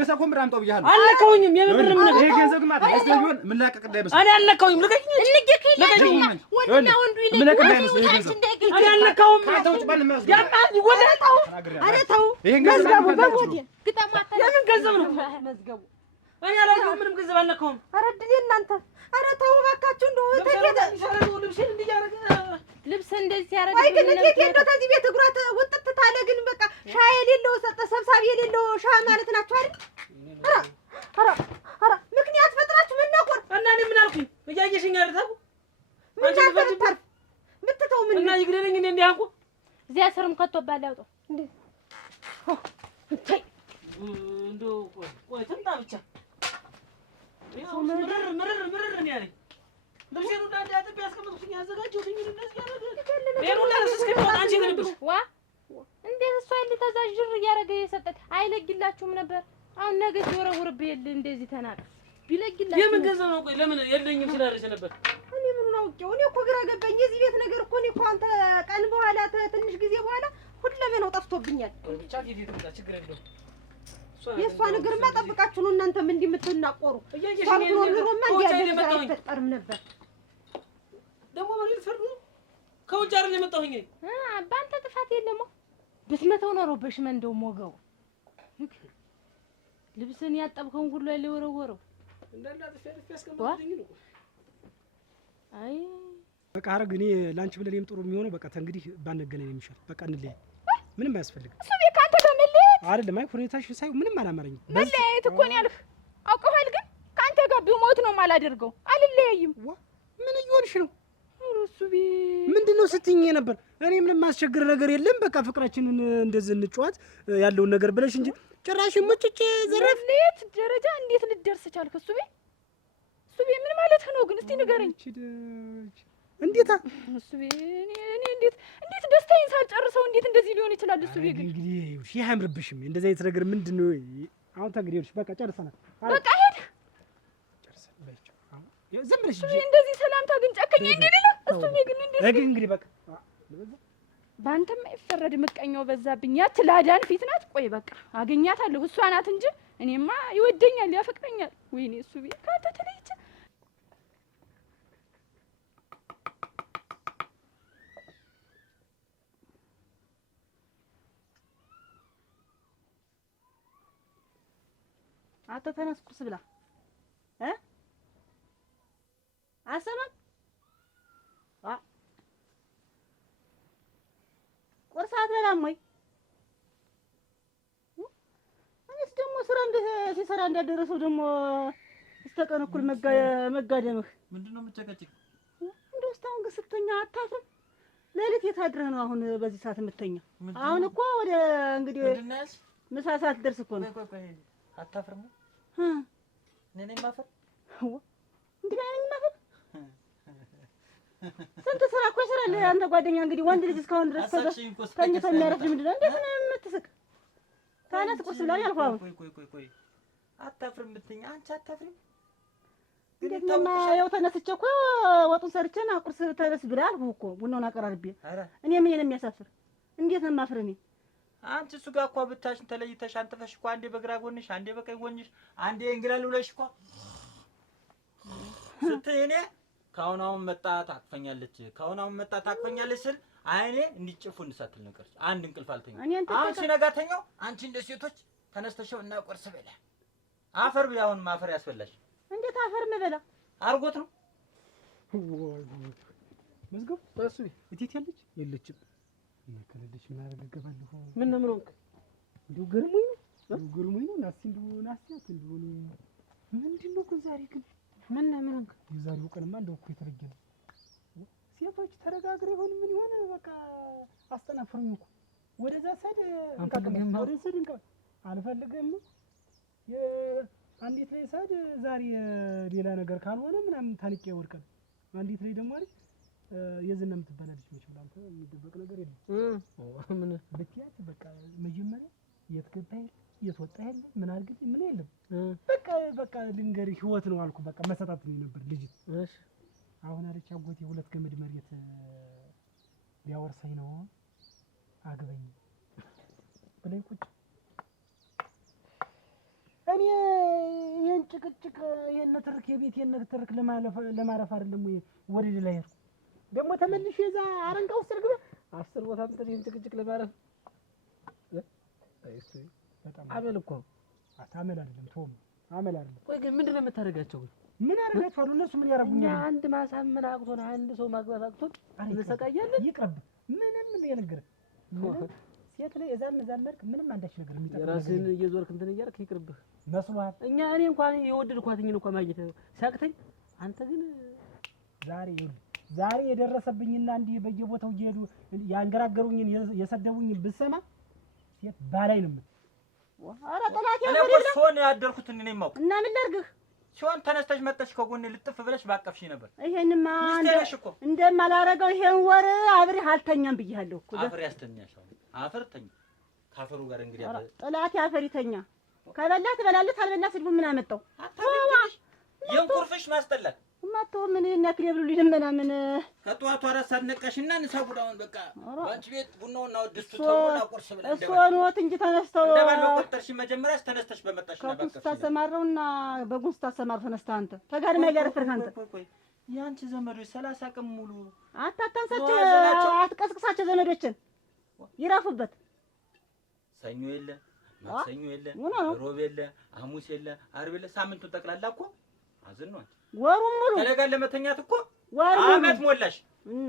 የሰኮን ብር አምጣው ብያለሁ። አልነካሁኝም። የምን ብር ምን ይሄ ገንዘብ ማለት ነው ቢሆን ምን ላቀቅ እንዳይመስል እኔ አልነካሁኝም። ልቀኝ ወንድና ወንዱ ምን ላቀቅ እንዳይመስል ይሄ ገንዘብ እኔ አልነካሁም። ከአንተ ውጭ ማንም የማያውቅ ያማል ወደ ኧረ ተው ይሄን ገንዘብ በወዴ ግጠማታ የምን ገንዘብ ነው? መዝገቡ እኔ አላውቅም። ምንም ገንዘብ አልነካሁም። ኧረ ድል እናንተ ኧረ ተው እባካችሁ እንደው ተጌተ ልብስን እንዲያረገ ልብስ እንደዚህ ያረጋ ወይ ግን ቴቴ እንደው ከዚህ ቤት እግሯ ውጥት ታለ ግን በቃ ሻይ የሌለው ሰብሳቢ የሌለው ሻይ ማለት ናችሁ አይደል? ኧረ ምክንያት ፈጥራችሁ መናቆር እና እኔ ምን አልኩኝ? እያየሽኝ አይደል? ምን ታርፍ ምትተው ምን እና ይግደለኝ እኔ እንዲህ አንኩ እዚያ ስርም ከተባለ ያውጣው እንዴ እንደው ቆይ ትምጣ ብቻ ምርር ነው ያለኝ። ልብሴን ሁላ አጥቤ ያስቀመጥኩኝ ያዘጋጀሁትኝ እንደዚህ ያደረገ ሌላ እስከሚወጣ አንቺ የት ነበርሽ? እንዴት እሷ ተዛዥር እያደረገ የሰጠት አይለግላችሁም ነበር? አሁን ነገ ሲወረውርብህ እንደዚህ ተናቀ ቢለግላችሁ የምን ገንዘብ ነው? ቆይ ለምን የለኝም ስላልሽ ነበር? እኔ ምኑን አውቄው? እኔ እኮ ግራ ገባኝ። የዚህ ቤት ነገር እኮ እኔ እኮ አንተ ቀን በኋላ ትንሽ ጊዜ በኋላ ሁለመናው ጠፍቶብኛል። ብቻ ፊት ትምጣ ችግር የለውም። የእሷ ነገርማ ጠብቃችሁ ነው እናንተም እንዲህ የምትናቆሩ። እሷም ኑሮማ እንዲህ ያለ ነገር አይፈጠርም ነበር። ደግሞ በሌል ፈርዱ ከውጭ አይደል የመጣሁኝ። በአንተ ጥፋት የለም። ብትመተው ኖሮ በሽመንደው ሞገው ልብስን ያጠብከውን ሁሉ ላይ ወረወረው እንዳለ አጥፌ ያስቀመጥኩኝ ነው። አይ በቃ ሀረግ እኔ ላንቺ ብለን ጥሩ የሚሆነው በቃ ተንግዲህ ባንገናኝ ነው የሚሻል። በቃ እንለያይ። ምንም አያስፈልግም። እሱ ቤት ካንተ ጋር መለያየት አይደለም። አይ ሁኔታሽን ሳይሆን ምንም አላማረኝም። መለያየት እኮ ነው ያልህ። አውቀዋል። ግን ካንተ ጋር ቢሞት ነው የማላደርገው። አልለያይም። ምን እየሆንሽ ነው? እሱ ቤት ምንድነው ስትይኝ ነበር? እኔ ምንም ማስቸግር ነገር የለም። በቃ ፍቅራችንን እንደዚህ እንጫወት ያለውን ነገር ብለሽ እንጂ ጭራሽ ሙጭጭ ዘረፍ ለየት ደረጃ እንዴት ልደርስ ቻልክ? እሱ ቤት ምን ማለት ነው ግን? እስቲ ንገረኝ። እንዴታ እሱ እኔ እንዴት ደስታዬን ሳልጨርሰው እንዴት እንደዚህ ሊሆን ይችላል? እሱ ግን እንግዲህ ይኸውልሽ ይህ አያምርብሽም። እንደዚህ አይነት ነገር ምንድን ነው? አሁን ተንግዲህ ይኸውልሽ በቃ ጨርሰናል። በቃ ሄድ ጨርሰን በይቸው። አሁን ዝም ብለሽ እንደዚህ ሰላምታ ግን ጨከኝ እንደሌለ እሱ ግን እንዴት እንግዲህ በቃ በአንተም አይፈረድ። ምቀኛው በዛብኝ። ያች ላዳን ፊት ናት። ቆይ በቃ አገኛታለሁ። እሷ ናት እንጂ እኔማ ይወደኛል፣ ያፈቅረኛል። ወይኔ እሱ ካንተ ተለይቼ አንተ ተነስ ቁርስ ብላ አሰማም ቁርስ አትበላም ወይ? እኔስ ደግሞ ስራ ሲሰራ እንዳደረሰው ደግሞ እስከ ቀን እኩል መጋደምህ ምንድን ነው የምትጨቀጭቅ? እንደው እስካሁን ግን ስትተኛ አታፍርም? ሌሊት የት አድረህ ነው አሁን በዚህ ሰዓት የምትተኛ? አሁን እኮ ወደ እንግዲህ ምሳ ሰዓት ደርስ እኮ ነው። ቆይ አታፍርም? እኔ ነኝ የማፈር? እንግዲህ እኔ የማፈር ስንት ስራ እኮ ይሰራል አንተ ጓደኛ። እንግዲህ ወንድ ልጅ እስካሁን ድረስ ተኝቶ የሚያረፍድ ምንድን ነው? እንዴት ነው የምትስቅ? ተነስ ቁርስ ብላ ነው ያልኩህ። አሁን ቆይ አታፍርም ብትይኝ አንቺ አታፍሪም? እንዴት ነው ያው ተነስቼ እኮ ወጡን ሰርቼ ና ቁርስ ተነስ ብላ አልኩህ እኮ ቡናውን አቀራርቤ። እኔ ምን ነው የሚያሳፍር? እንዴት ነው የማፍር እኔ? አንቺ እሱ ጋር እኮ ብታሽን ተለይተሽ አንጥፈሽ እኮ አንዴ በግራ ጎንሽ አንዴ በቀኝ ጎንሽ አንዴ እንግላል ብለሽ እኮ ስትይ እኔ ካሁን መጣ ታቅፈኛለች ስል አይኔ እንዲጭፉ እንሳትል ነገር አንድ እንቅልፍ አልተኛ። አሁን ሲነጋተኛው አንቺ እንደ ሴቶች ተነስተሽው እና ቁርስ በላ አፈር ቢያውን ማፈር ያስፈላሽ። እንዴት አፈር መበላ አርጎት ነው መዝገብ እሱ እቴት ያለች የለችም። ከሌለች ምን አደርገባለሁ? ምን ነው ሆንክ? እንደው ገርሞኝ ነው ናስቲ ናስቲያት እንደው ምንድን ነው ግን ዛሬ ግን ምን ሆንክ? የዛሬው ቀንማ እንደው እኮ የተረገ ነው። ሴቶች ተረጋግረው ይሆን ምን ይሆን በቃ አስተናፈሩኝ እኮ ወደዛ ሰድ አልፈልግም። አንዲት ላይ ሰድ ዛሬ ሌላ ነገር ካልሆነ ምናምን ታንቄ ወርቀን አንዲት ላይ ደግሞ አይደል የዝና የምትባላለች ነች ብላ አንተ የሚደበቅ ነገር የለም። ምን ብትያት በቃ መጀመሪያ የት ገባ የለ የት ወጣ የለ ምን አድርግልኝ ምን የለም። በቃ ልንገርህ ህይወት ነው አልኩ። በቃ መሰጣት ነው ነበር ልጅ። እሺ አሁን አለች አጎቴ 2 ገመድ መሬት ሊያወርሰኝ ነው አግበኝ ብለኝ ቁጭ እኔ ይሄን ጭቅጭቅ ይሄን ትርክ የቤቴን ትርክ ለማረፍ አይደለም ወይ ወደ ሌላ ሄድኩ። ደግሞ ተመልሼ እዛ አረንቃ ውስጥ ልግባ 10 ቦታ እንትን ይሄን ጭቅጭቅ ለማረፍ እሱ በጣም አመል እኮ አታመል አይደለም ተው አመል አይደለም። ቆይ ግን ምንድን ነው የምታደርጋቸው? ምን አደርጋቸዋለሁ? እነሱ ምን ያደርጉኛል? አንድ ማሳመን አቅቶን አንድ ሰው ማግባት አቅቶን እንሰቃያለን። ይቅርብ ምንም የነገርህ ሴት ላይ እዛም መልክ ምንም አንዳች ነገር የሚጠቅም ራስህን እየዞርክ እንትን እያልክ ይቅርብህ መስሏት። እኔ እንኳን የወደድኳትኝን እንኳን ማግኘት ሲያቅተኝ አንተ ግን ዛሬ የደረሰብኝና እንዲህ በየቦታው እየሄዱ ያንገራገሩኝን የሰደቡኝን ብትሰማ ሴት ባላይ ነው የምትል። ኧረ ጠላት እኔ እኮ ሶን ያደርኩት እኔ ነኝ የማውቅ። እና ምን ላድርግህ? ሲሆን ተነስተሽ መጥተሽ ከጎኔ ልጥፍ ብለሽ ባቀፍሽ ነበር። ይሄንማ እንደማላረገው ይሄን ወር አብሬህ አልተኛም ብዬሃለሁ እኮ። አፈር ያስተኛሽ አፈር ተኛ ካፈሩ ጋር እንግዲህ አለ ጠላት ያፈር ይተኛ። ከበላ ትበላለህ፣ ካልበላ ስድቡ ምን አመጣው? አታውቂሽ የንኩርፍሽ ማስጠላት ማቶ ምን እናክል ይብሉልኝ ልመና ምን ከጧቱ 4 ሰዓት ነቀሽና ንሳቡዳውን በቃ ባንቺ ቤት ቡናውና ወድስቱ ተውና ቁርስ ብላ እሱ ነው እንጂ ተነስተው እንደባለው ቆጠርሽ መጀመሪያ ተነስተሽ በመጣሽ ነበር። ከቁስታ ተሰማረውና በጉስታ ተሰማር ተነስታ አንተ ተጋድማ ያገረፍህ አንተ ያንቺ ዘመዶች 30 ቀን ሙሉ አታታንሳቸው፣ አትቀስቅሳቸው። ዘመዶችን ይራፉበት። ሰኞ የለ ማክሰኞ የለ ሮብ የለ ሐሙስ የለ ዓርብ የለ ሳምንቱን ጠቅላላ እኮ አዝኗል። ወሩን ሙሉ ተለጋ ለመተኛት እኮ አመት ሞላሽ እና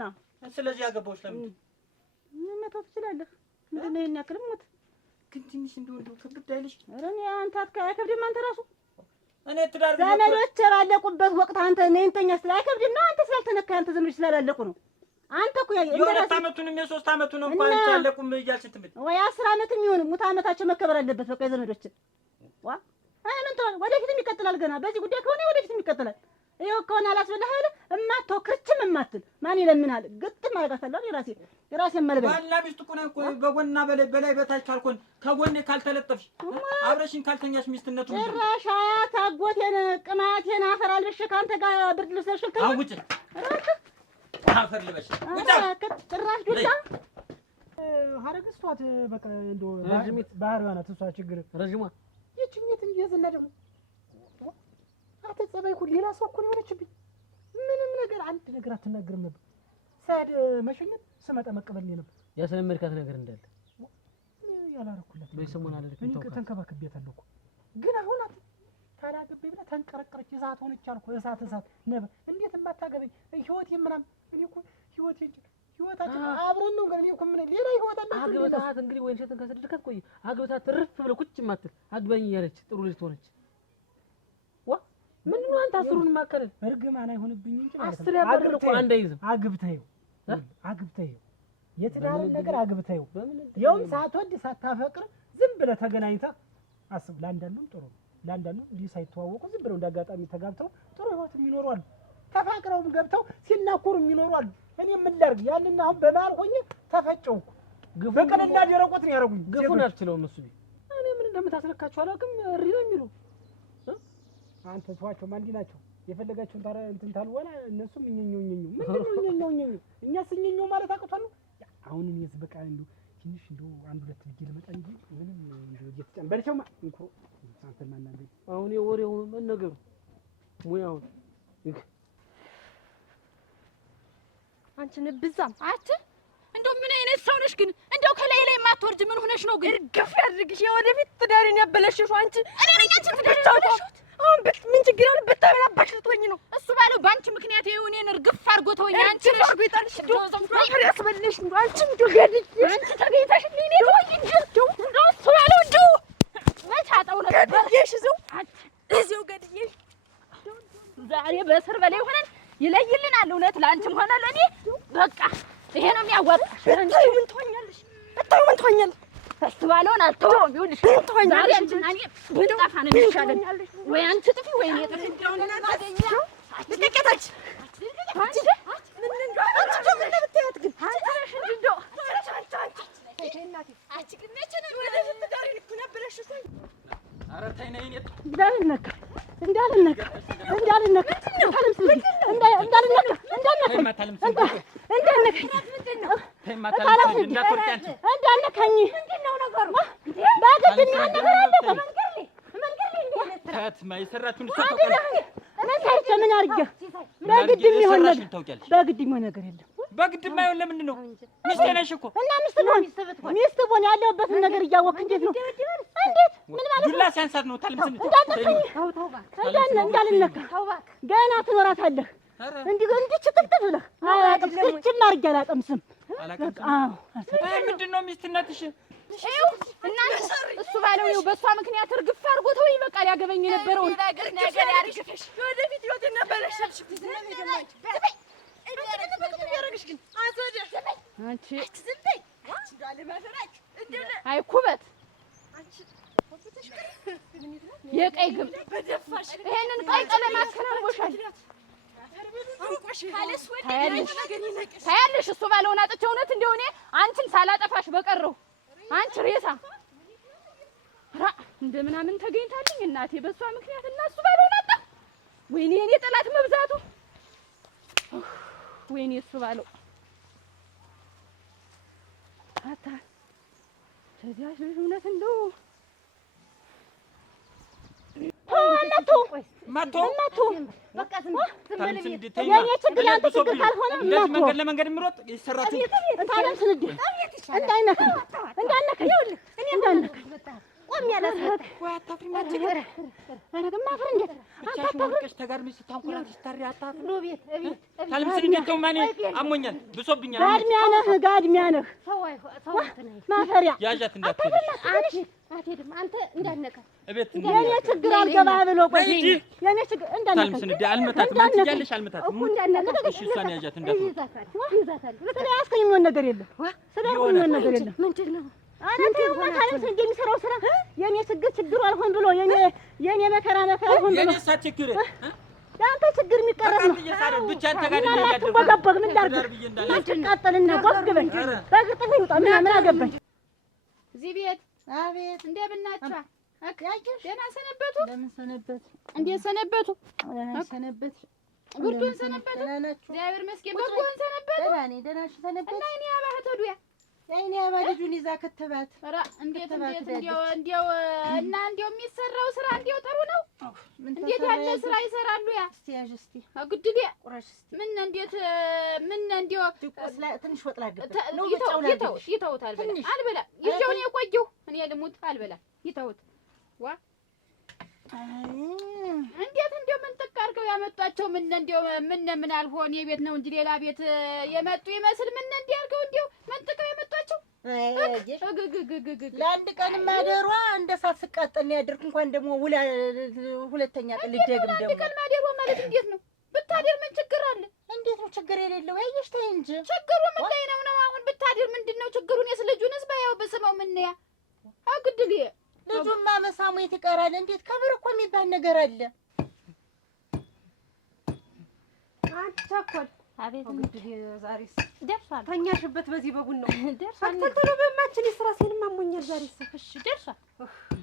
ስለዚህ ያገባውሽ ለምን ምን መተው ትችላለህ? ምንድነው ይሄን ያክል ሞት ግን ትንሽ እንደው ከብድ አይልሽ? ኧረ እኔ አንተ አትከብድም። አንተ ራሱ እኔ ትዳር ዘመዶች ባለቁበት ወቅት አንተ ነኝ ተኛ ስላይከብድና አንተ ስላልተነካ አንተ ዘመዶች ስላላለቁ ነው። አንተ እኮ የ2 ዓመቱንም የ3 ዓመቱን እንኳን ታለቁም እያልሽ ትምል ወይ 10 ዓመትም ይሁን ሙት ዓመታቸው መከበር አለበት። በቃ የዘመዶች ዋ ምን ተው ወደፊትም ይቀጥላል። ገና በዚህ ጉዳይ ከሆነ ወደፊትም ይቀጥላል። ይኸው ከሆነ አላስበላህ አይደል? እማትተው ክርችም እማትል ማን ይለምናል? ግጥም አደርጋታለሁ የራሴን መልበል። ባልና ሚስት እኮ ነው እኮ በጎንና በላይ በታች ካልኮን ከጎኔ ካልተለጠፍሽ አብረሽኝ ካልተኛሽ ሚስትነቱ ጭራሽ አያት አጎቴን ቅማቴን አፈር አልብሼ ከአንተ ጋር ብርድ ልብስ ለሽልከኝ አውጭ አፈር ልበሽ ውጣ ጭራሽ ዱላ ሀረግስ ተዋት በቃ እንደው ረጅሚት ባህሪዋ ናት እሷ ችግር ረጅሟ ይችኝት እንደዝና ደግሞ አትጸባይ ሁሉ ሌላ ሰው እኮ ነው የሆነችብኝ። ምንም ነገር አንድ ነገር አትናገርም ነበር። ሳድ መሸኘት ስመጣ መቀበል ነው ነበር ያስለመድካት ነገር እንዳለ ያላረኩላት በሰሞን አይደል እኔ ተንከባክቤያታለሁ እኮ ግን አሁን ታላግቤ ብላ ተንቀረቀረች። እሳት ሆነች አልኩ እሳት ነበር። እንዴት የማታገበኝ ህይወቴ ምናምን እኔ እኮ ህይወታችን አብረን ነው። እኔ እኮ ምን ሌላ ህይወት አለ? አግብታት እንግዲህ ወይን ሸተን ከሰደድካት ቆይ አግብታት ትርፍ ብለው ቁጭ ማትል አግባኝ እያለች ጥሩ ልጅ ትሆነች። ምን ነው አንተ አስሩን ማከለ እርግማን አይሆንብኝ እንጂ አስር ያባረር እኮ አንድ አይዝም። አግብተኸው የትዳርን ነገር አግብተኸው የውም ሳትወድ ሳታፈቅር ዝም ብለህ ተገናኝተህ አስብ። ለአንዳንዱም ጥሩ ለአንዳንዱም እንዲህ ሳይተዋወቁ ዝም ብለው እንዳጋጣሚ ተጋብተው ጥሩ ህይወት የሚኖሩ አሉ። ተፋቅረውም ገብተው ሲናኮሩ የሚኖሩ አሉ። እኔ ምን ላድርግ? ያንን አሁን በመሀል ሆኜ ተፈጨው እኮ በቀለና ደረቆት ነው ያደረጉኝ። ግፉን አልችለውም እሱ እኔ ምን እንደምታስነካቸው አላውቅም። እሪ ነው የሚሉ አንተ ተዋቸው ማንዲ ናቸው የፈለጋቸውን ታራ እንትን ታልወላ እነሱም እኛኛው ምንድነው እኛኛው እኛ ስኛኛው ማለት አቅቷል። አሁን እኔስ በቃ እንደው ትንሽ እንደው አንድ ሁለት ልጅ ለመጣ እንጂ ምንም እንደው እየተጫን በልቸውማ እንኮ አንተ ማናንዴ አሁን የወሬው መነገሩ ሙያው አንቺ ንብዛም አት እንደው ምን አይነት ሰው ነሽ ግን? እንደው ከላይ ላይ ማትወርጅ ምን ሆነሽ ነው ግን? እርግፍ ያድርግሽ የወደፊት ትዳሬን ያበለሽሽው አንቺ። እኔ ነኝ አንቺ ትዳሬን ያበለሽሽው። አሁን ምን ችግር አለ? በታበላባሽ ትወኝ ነው እሱ ባለው ባንቺ ምክንያት ይሄው እኔን እርግፍ አድርጎ ተወኝ። አንቺ ነሽ ቤታልሽ እንደው ማፈር ያስበልሽ ነው አንቺ እንደው ገድሽ አንቺ ተገይታሽ እኔ ተወኝ እንጂ እንደው እሱ ባለው እንደው መቻጣው ነው ገድሽ ዘው እዚው ገድሽ ዛሬ በስር በላይ ሆነን ይለይልናል። እውነት ለአንቺም ሆነ ለኔ በቃ ይሄ ነው የሚያዋጣሽ። አንቺ ምን ትሆኛለሽ? ምን ትሆኛለሽ? እሱ ባለውን አልተወውም። ይኸውልሽ ዛሬ አንቺ ብንጠፋ ነው የሚሻለን። ወይ አንቺ ጥፊ ወይ እኔ ጥፊ። እንደው እናታገኛ ልቀቀታች አንቺ ምን እንደው አንቺ ምን እንደምትያት ግን አንቺ ነሽ እንጂ እንደው አንቺ ግን መቼ ነው ወደ ትዳሪ ልኩ ነበረሽ እሱ ኧረ ተይ ነይ እኔ እንዳልነካ እንዳልነካኝ ምንድነው ነገሩ? በግድ የሰራችሁን ምን አድርጌ በግድ የሚሆን ነገር የለም። በግድ የማይሆን ለምንድን ነው? ሚስቴ ነሽ እኮ እና ሚስት ቦን ያለሁበትን ነገር እያወቅህ እንዴት ነው? እንዴት ምን ማለት ነው? ዱላ ሲያንሳት ነው ታልምስን እንዳልነካ ገና ትኖራታለህ። እንዲህ ችጥጥጥ ብለህ አላውቅም። ስችም አድርጌ አላውቅም። ስም ምንድን ነው ሚስትነትሽ? እናንተ እሱ ባለው ነው በሷ ምክንያት እርግፍ አድርጎ ተወኝ። በቃ ሊያገበኝ የነበረው ነገር ያርግፍሽ ወደፊት ህይወት ነበረሽ አይ ኩበት የቀይ ግብ ይሄንን ቀይ ቀለም አከናንቦሻል። ታያለሽ እሱ ባለውን አጥቼ እውነት እንደው እኔ አንቺን ሳላጠፋሽ በቀረው አንቺ ሬሳ እንደምናምን ተገኝታልኝ እናቴ በሷ ምክንያት እና እሱ ባለውን አጣ። ወይኔ የኔ ጠላት መብዛቱ ወይኔ እሱ ባለው አታ ተዚያሽ እውነት እንደው ማቶ በቃ ዝም በለኝ። የኔ ችግር ያንተ ችግር ካልሆነ መንገድ ለመንገድ የሚሮጥ ይሰራችሁ ታለም ስንዴ እንዳይነካ ቆም ያላሰት ወይ አታፍሪም አንቺ ግን አረግማ አፍር እንዴት አታፍሪም? ተጋርመሽ ስታንኮራለሽ ታሪ አታፍሪም? ነው ቤት እቤት ታልምስን እንዴት ነው ማኔ አሞኛል ብሶብኛል። ጋድሚያ ነህ ማፈሪያ ያዣት እንዳትሄድ አትሄድም አንተ እንዳነካ እቤት የኔ ችግር አልገባ ብሎ ቆይ የኔ ችግር እንዳነካ ታልምስን እንዴ አልመታትም አንቺ ያለሽ አልመታትም እኮ እንዳነካ እሺ እሷን ያዣት እንዳትሄድ ይዛታል ስለያስከኝ ምን ነገር የለም ስለያስከኝ ምን ነገር የለም ምንድን ነው አንተ ታለም ስንዴ የሚሰራው ስራ የኔ ችግሩ አልሆን ብሎ የኔ መከራ አልሆን ብሎ የኔ ችግር ያንተ ችግር የሚቀረብ ነው። ብቻ አንተ ጋር ያደረኩ ወጋበግ ምን ላድርግ? ማትቃጠልና ወግበኝ በግጥፍ ይውጣ ምን አገባኝ? እዚህ ቤት አቤት እንደምን ናችሁ? ደህና ሰነበቱ? እንደምን ሰነበቱ? እንዴት ሰነበቱ? ሰነበቱ ጉርዱን ሰነበቱ? እግዚአብሔር ይመስገን። በጎን ሰነበቱ? ደህና ነኝ። ደህና ነሽ? ሰነበቱ እና እኔ አባህት ወዲያ የእኔ አባ ልጁን ይዛ ክትባት ኧረ እንዴት እንዲያው እና እንዲያው የሚሰራው ስራ እንዲያው ጥሩ ነው። እንዴት ያለ ስራ ይሰራሉ? ያ እስቲ ያዥ እስቲ አግድዴ ቁራሽ እስቲ ምን እንዴት ምን እንዲያው ትንሽ ወጥ ላድርግ ነው ይተውት አልበላ ይዤው ነው የቆየው እኔ ልሙት አልበላ ይተውት ዋ እንዴት እንዲያው ምን ጥቅ አድርገው ያመጧቸው ምን እንዲያው ምን አልሆን የቤት ነው እንጂ ሌላ ቤት የመጡ ይመስል ምን እንዲያርገው እንዲያው መንጥቀው ያመጧቸው ለአንድ ቀን ማደሯ እንደሳት ስቃጠል ነው ያደርኩ። እንኳን ደግሞ ሁለተኛ ቀን ልደግም ደግሞ አንድ ቀን ማደሯ ማለት እንዴት ነው? ብታደር ምን ችግር አለ? እንዴት ነው ችግር የሌለው? ያየሽ ተይ እንጂ ችግሩ ምን ላይ ነው? አሁን ብታደር ምንድነው ችግሩን? የስልጁንስ ባያው በስመው ምን ያ አግድል ልጁማ መሳሙ የት ይቀራል? እንዴት ከብር እኮ የሚባል ነገር አለ። አቻኮል አቤት እንግዲህ ዛሬስ ደርሷል። ተኛሽበት በዚህ በጉን ነው ደርሷል። ተልተሎ በማችን የስራ ሲልም አሞኛል ዛሬስ። እሺ ደርሷል።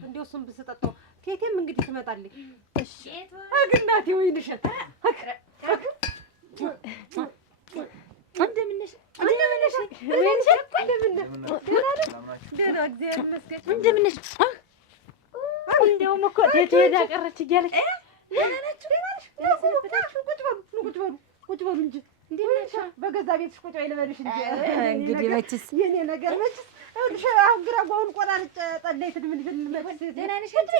እንደው እሱን ብስጠጣው ቴቴም እንግዲህ ትመጣለች። እሺ አግናቴ ወይንሸት እንደምንሽ ደህና እግዚአብሔር ይመስገን። እንደምንሽ እንደውም እኮ ቴቴ ሄዳ ቀረች እያለች ቁጭ በሉ እንጂ በገዛ ቤትሽ ቁጭ በይ ልበልሽ እንጂ እንግዲህ መችስ የኔ ነገር መችስ አሁን ግራጓውን ቆራርጬ ጠላይት ምን መችስ ደህና ነሽ እንዴ?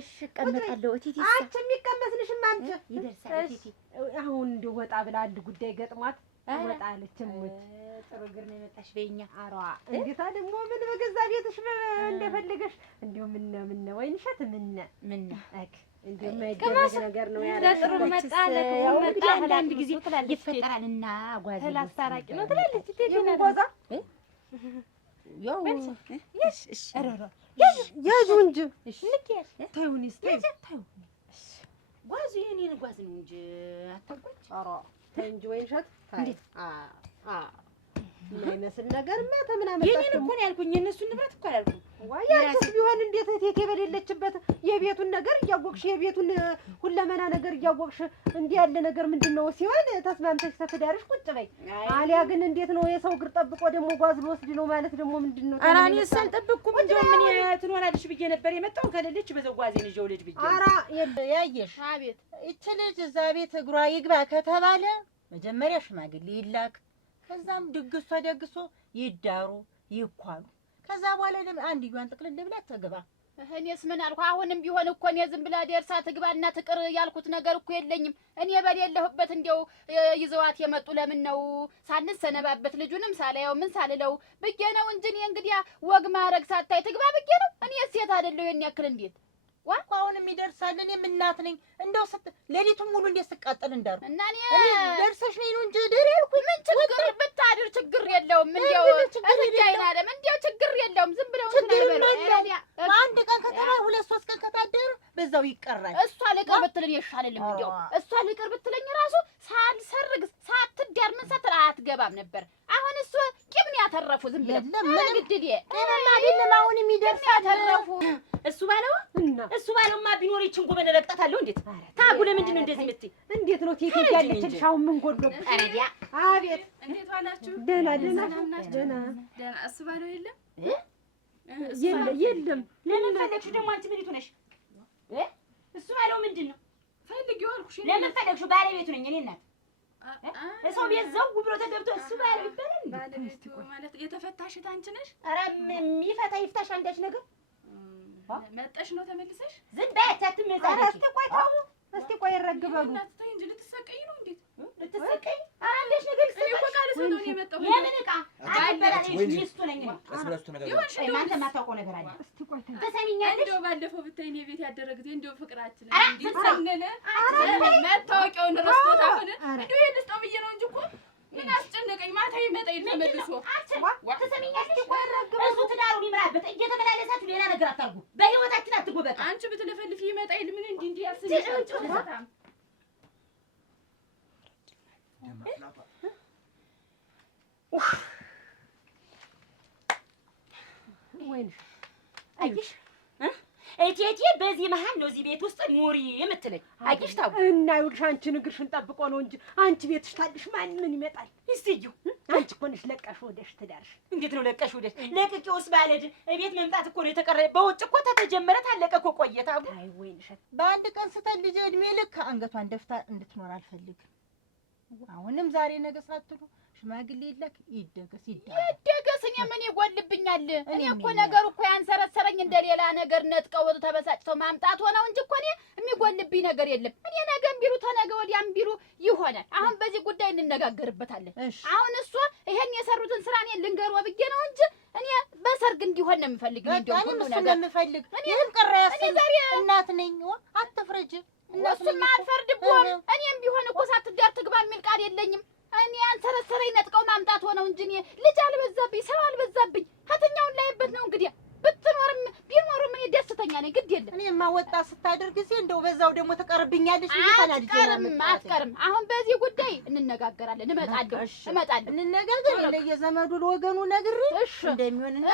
እሺ እቀመጣለሁ። እቴቴ አንቺ የሚቀመስልሽም አንቺ ይደርሳል። እቴቴ አሁን እንደው ወጣ ብላ አንድ ጉዳይ ገጥሟት ወጣ አለችም። ጥሩ እግር ነው የመጣሽ በእኛ አሯ እንዴታ ደግሞ ምን በገዛ ቤትሽ እንደፈለገሽ እንደው ምን ወይንሸት ምን አክ እንደው ማይደረግ ነገር ነው ያለው። ጥሩ መጣ ለከው መጣ አንድ ጊዜ ይፈጠራልና ጓዝ ላስታራቂ ነው ትላለች። እቴቴ ነው ጓዛ ያው እሺ አራራ ያዙ እንጂ ልክ ታዩን እስቲ ጓዙ የኔን ጓዝ ነው እንጂ አታውቁት። አራ ተይ እንጂ ወይንሸት ታይ የማይመስል ነገርማ ተምናመጣሽ የኔን እኮ ነው ያልኩኝ። የእነሱን ንብረት እኮ አላልኩም። ያንቺስ ቢሆን እንዴት እቴቴ በሌለችበት የቤቱን ነገር እያወቅሽ የቤቱን ሁለመና ነገር እያወቅሽ እንዲህ ያለ ነገር ምንድነው ሲሆን ተስማምተሽ ተትዳርሽ ቁጭ በይ። አሊያ ግን እንዴት ነው የሰው እግር ጠብቆ ደግሞ ጓዝ ልወስድ ነው ማለት ደግሞ ምንድነው? ኧረ እኔስ አልጠብቅኩም። እንደው ምን ትሆናለሽ ብዬ ነበር የመጣው ከሌለች በዛው ጓዜን ይዤው ልጅ ብዬ። ኧረ ያየሽ አቤት ይቺ ልጅ እዛ ቤት እግሯ ይግባ ከተባለ መጀመሪያ ሽማግሌ ይላክ፣ ከዛም ድግሱ ተደግሶ ይዳሩ ይኳሉ። ከዛ በኋላ አንድዩን ጥቅልል ብላ ትግባ። እኔስ ምን አልኩ? አሁንም ቢሆን እኮ እኔ ዝም ብላ ደርሳ ትግባና ትቅር ያልኩት ነገር እኮ የለኝም። እኔ በሌለሁበት እንደው ይዘዋት የመጡ ለምን ነው ሳንሰነባበት ልጁንም ሳላየው ምን ሳልለው ብዬ ነው እንጂ እኔ እንግዲህ ወግ ማረግ ሳታይ ትግባ ብዬ ነው። እኔ ሴት አይደለሁ የኔ ያክል እንዴት አሁንም ይደርሳል። እኔም እናት ነኝ። እንደው ሌሊቱን ሙሉ እንዴት ስቃጠል እንዳሩ እና እኔ ደርሰሽ ነኝ ነው እንጂ ደሬ ያልኩኝ። ምን ችግር ብታድር ችግር የለውም። እንደው እትጃይና አይደለም እንደው ችግር የለውም። ዝም ብለው አንድ ቀን ከተማ 2-3 ቀን ከታደረ በዛው ይቀራል። እሷ ልቅር ብትለኝ ይሻልልም። እንደው እሷ ልቅር ብትለኝ ራሱ ሳልሰርግ ሳትዳር ምን ሳትል አትገባም ነበር። አሁን እሱ ቂምን ያተረፉ ዝም ብለው ግድዴ ቂምን አይደለም አሁንም ይደርሳል ያተረፉ እሱ ባለውማ ቢኖር ይችን ጎበነ ረቅጣታለሁ። እንዴት ታጉ ለምንድን ነው እንደዚህ የምትይ? እንዴት ነው ቴቴ ያለች ሻውን ምን ጎድሎብሽ? አረዲያ አቤት እንዴት ዋላችሁ? ደህና እሱ ባለው የለም የለም። ለምን ፈለግሽው ደግሞ አንቺ ምን ይቱነሽ? እሱ ባለው ምንድን ነው ፈልጊው አልኩሽ። ለምን ፈለግሽው? ባለቤቱ ነኝ እኔ እናት። እሰው ቤት ዘው ብሎ ተገብቶ እሱ ባለው ይባላል። ባለቤቱ ማለት የተፈታሽት አንቺ ነሽ? ኧረ የሚፈታ ይፍታሽ አንዳች ነገር መጣሽ ነው ተመልሰሽ? ዝም በይ አትመጣ። ኧረ እስቲ ቆይ ተው፣ እስቲ ቆይ ረግበሉ። እናትተይ እንጂ ልትሰቀይ ነው እንዴ? ልትሰቀይ? ኧረ አንዳች ነገር እኔ እኮ ቃል ሰው ነው የመጣው። የምን ዕቃ አትበላለሽ? ሚስቱ ነኝ ነው። ይኸውልሽ እናንተ የማታውቀው ነገር አለ። እስቲ ቆይ ተው፣ ትሰሚኛለሽ? እንደው ባለፈው ብታይ እኔ ቤት ያደረ ጊዜ እንደው ፍቅራችን ኧረ እንዴት ሰነነ መታወቂያውን ረስቶት አሁን እንደው ይሄን ልስጠው ብዬ ነው እንጂ እኮ ምን አስጨነቀኝ። ማታ ይመጣ ይተመልሶ ትሰሚኛለሽ? እሱ ትዳሩን ይምራበት። እየተመላለሳችሁ ሌላ ነገር አታርጉ። በህይወታችን አትጎበጣ። አንቺ ብትለፈልፊ ይመጣ ይል ምን እንዲህ ያስብሽ ወይንሽ አየሽ እቴቴ በዚህ መሀል ነው እዚህ ቤት ውስጥ ኑሪ የምትለኝ። አየሽ ታው እና ይኸውልሽ አንቺን እግርሽን ጠብቆ ነው እንጂ አንቺ ቤትሽ ታድሽ ማን ምን ይመጣል? እስቲዩ አንቺ እኮ ነሽ ለቀሽ ወደሽ ትዳርሽ። እንዴት ነው ለቀሽ ወደሽ? ለቅቄውስ ባለድ እቤት መምጣት እኮ ነው የተቀረ። በውጭ እኮ ተተጀመረ ታለቀ እኮ ቆየታ። አይ ወይንሸት በአንድ ቀን ስተን ልጅ እድሜ ልክ አንገቷን ደፍታ እንድትኖር አልፈልግም። አሁንም ዛሬ ነገ ሳትሉ ሽማግሌ ይላክ ይደገስ ይደገስ። እኔ ምን ይጎልብኛል? እኔ እኮ ነገሩ እኮ ያንሰረሰረኝ እንደሌላ ነገር ነጥቀው ተበሳጭተው ማምጣት ሆነው እንጂ እኮ እኔ የሚጎልብኝ ነገር የለም። እኔ ነገም ቢሉ ተነገ ወዲያም ቢሉ ይሆናል። አሁን በዚህ ጉዳይ እንነጋገርበታለን። አሁን እሷ ይሄን የሰሩትን ስራ እኔ ልንገር ወብዬ ነው እንጂ እኔ በሰርግ እንዲሆን ነው የምፈልግ። እንደው ሁሉ ነገር የምፈልግ እኔም ቅር ያሰኝ እናት ነኝ። አትፍረጅ። እሱማ አልፈርድብህም። እኔም ቢሆን እኮ ሳትዳር ትግባ የሚል ቃል የለኝም። እኔ አንሰረሰረኝ ነጥቀው ማምጣት ሆነው እንጂ እኔ ልጅ አልበዛብኝ፣ ሰው አልበዛብኝ። ከትኛውን ላይበት ነው እንግዲህ ብትኖርም ቢኖርም እኔ ደስተኛ ነኝ። ግድ የለም እኔማ ወጣ ስታደርግ ጊዜ እንደው በዛው ደግሞ ተቀርብኛለሽ። አትቀርም። አሁን በዚህ ጉዳይ እንነጋገራለን። እመጣለሁ። እንነጋገር። ለየዘመዱ ለወገኑ ነግሬ እንደሚሆንና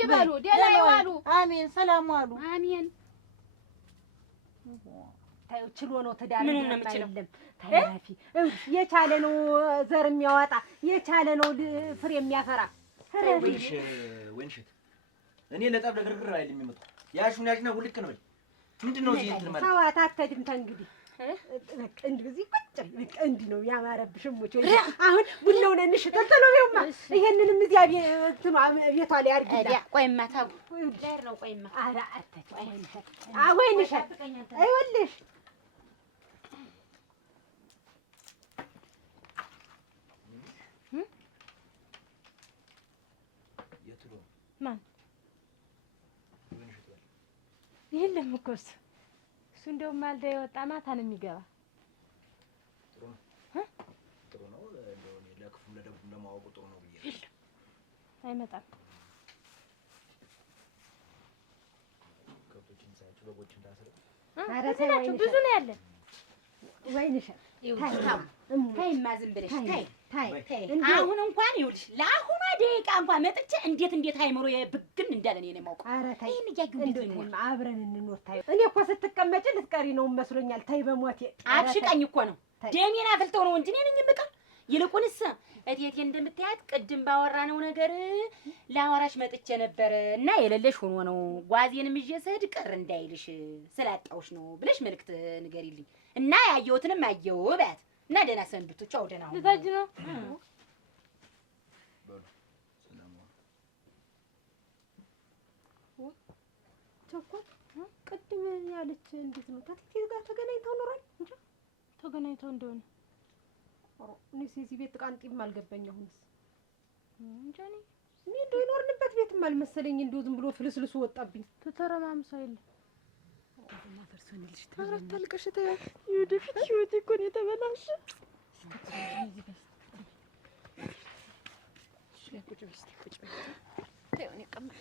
ይበሉ ደህና ይዋሉ። አሜን። ሰላም ዋሉ። አሜን። ታዩ ችሎ ነው ትዳር የለም። ታይራፊ የቻለ ነው ዘር የሚያወጣ የቻለ ነው ፍሬ የሚያፈራ። ወይንሽት እኔ ለጠብ ለግርግር አይደል የሚመጣው። ያሹን ያሽና ሁልክ ነው። ምንድነው እዚህ እንትን ማለት ተዋት አትሄድም። ተንግዲህ እንደዚህ ቁጭ እንዲህ ነው ያማረብሽ። ሙቾ አሁን ቡናው ነንሽ ተተሎውማ ይሄንንም እዚያ ቤቷ ላይ አርግዳ። ቆይማ ታው ዳር ነው። ቆይማ አራ አተት ወይንሽ አይወልሽ ማን የለም እኮ እሱ እንደውም ማልዳ የወጣ ማታ ነው የሚገባ። ጥሩ ነው። እንደው እኔ ለክፉም ለደጉም ለማወቁ ጥሩ ነው ብዬ የለም አይመጣም። ከብቶችን ሳያቸው በጎችን ታስረው ኧረ ተይ ብዙ ነው ያለን። ወይንሽ ተይማ ዝም ብለሽ ተይ። አሁን እንኳን ይኸውልሽ ለአሁኗ ደቂቃ እንኳን መጥቼ እንዴት አይምሮ የብግን እንዳለ ነው የማውቀው። ኧረ ተይ ይሄን እያየሁ አብረን እንኖር። ታዩ እኔ እኮ ስትቀመጪ ልትቀሪ ነው መስሎኛል። ተይ በሞቴ አብሽቀኝ እኮ ነው ደሜን አፍልተው ነው እንጂ እኔ ነኝ የምቀር። ይልቁንስ እቴቴ እንደምታያት ቅድም ባወራነው ነገር ላወራሽ መጥቼ ነበር እና የሌለሽ ሆኖ ነው ጓዜንም ይዤ ስሄድ ቅር እንዳይልሽ ስላጣውሽ ነው ብለሽ መልዕክት ንገሪልኝ እና ያየሁትንም አየሁ በያት እና ደህና ሰንብቱ። ቻው ደህና ሁኑ። ልታጅ ነው ቸኮል ቅድም ያለች እንዴት ነው ታክቲ ጋር ተገናኝተው ኖሯል እንጂ ተገናኝተው እንደሆነ እኔስ የዚህ ቤት ቃንጢም አልገባኝ። አሁንስ እንጃ እኔ እንደው የኖርንበት ቤትም አልመሰለኝ። እንደው ዝም ብሎ ፍልስልሱ ወጣብኝ። ተተረማምሳ የለ ማፈርሶንልሽ ታልቀሽ ተያ የወደፊት ህይወቴ እኮ ነው የተበላሸ። ቁጭ በይ እኔ ቀመጥ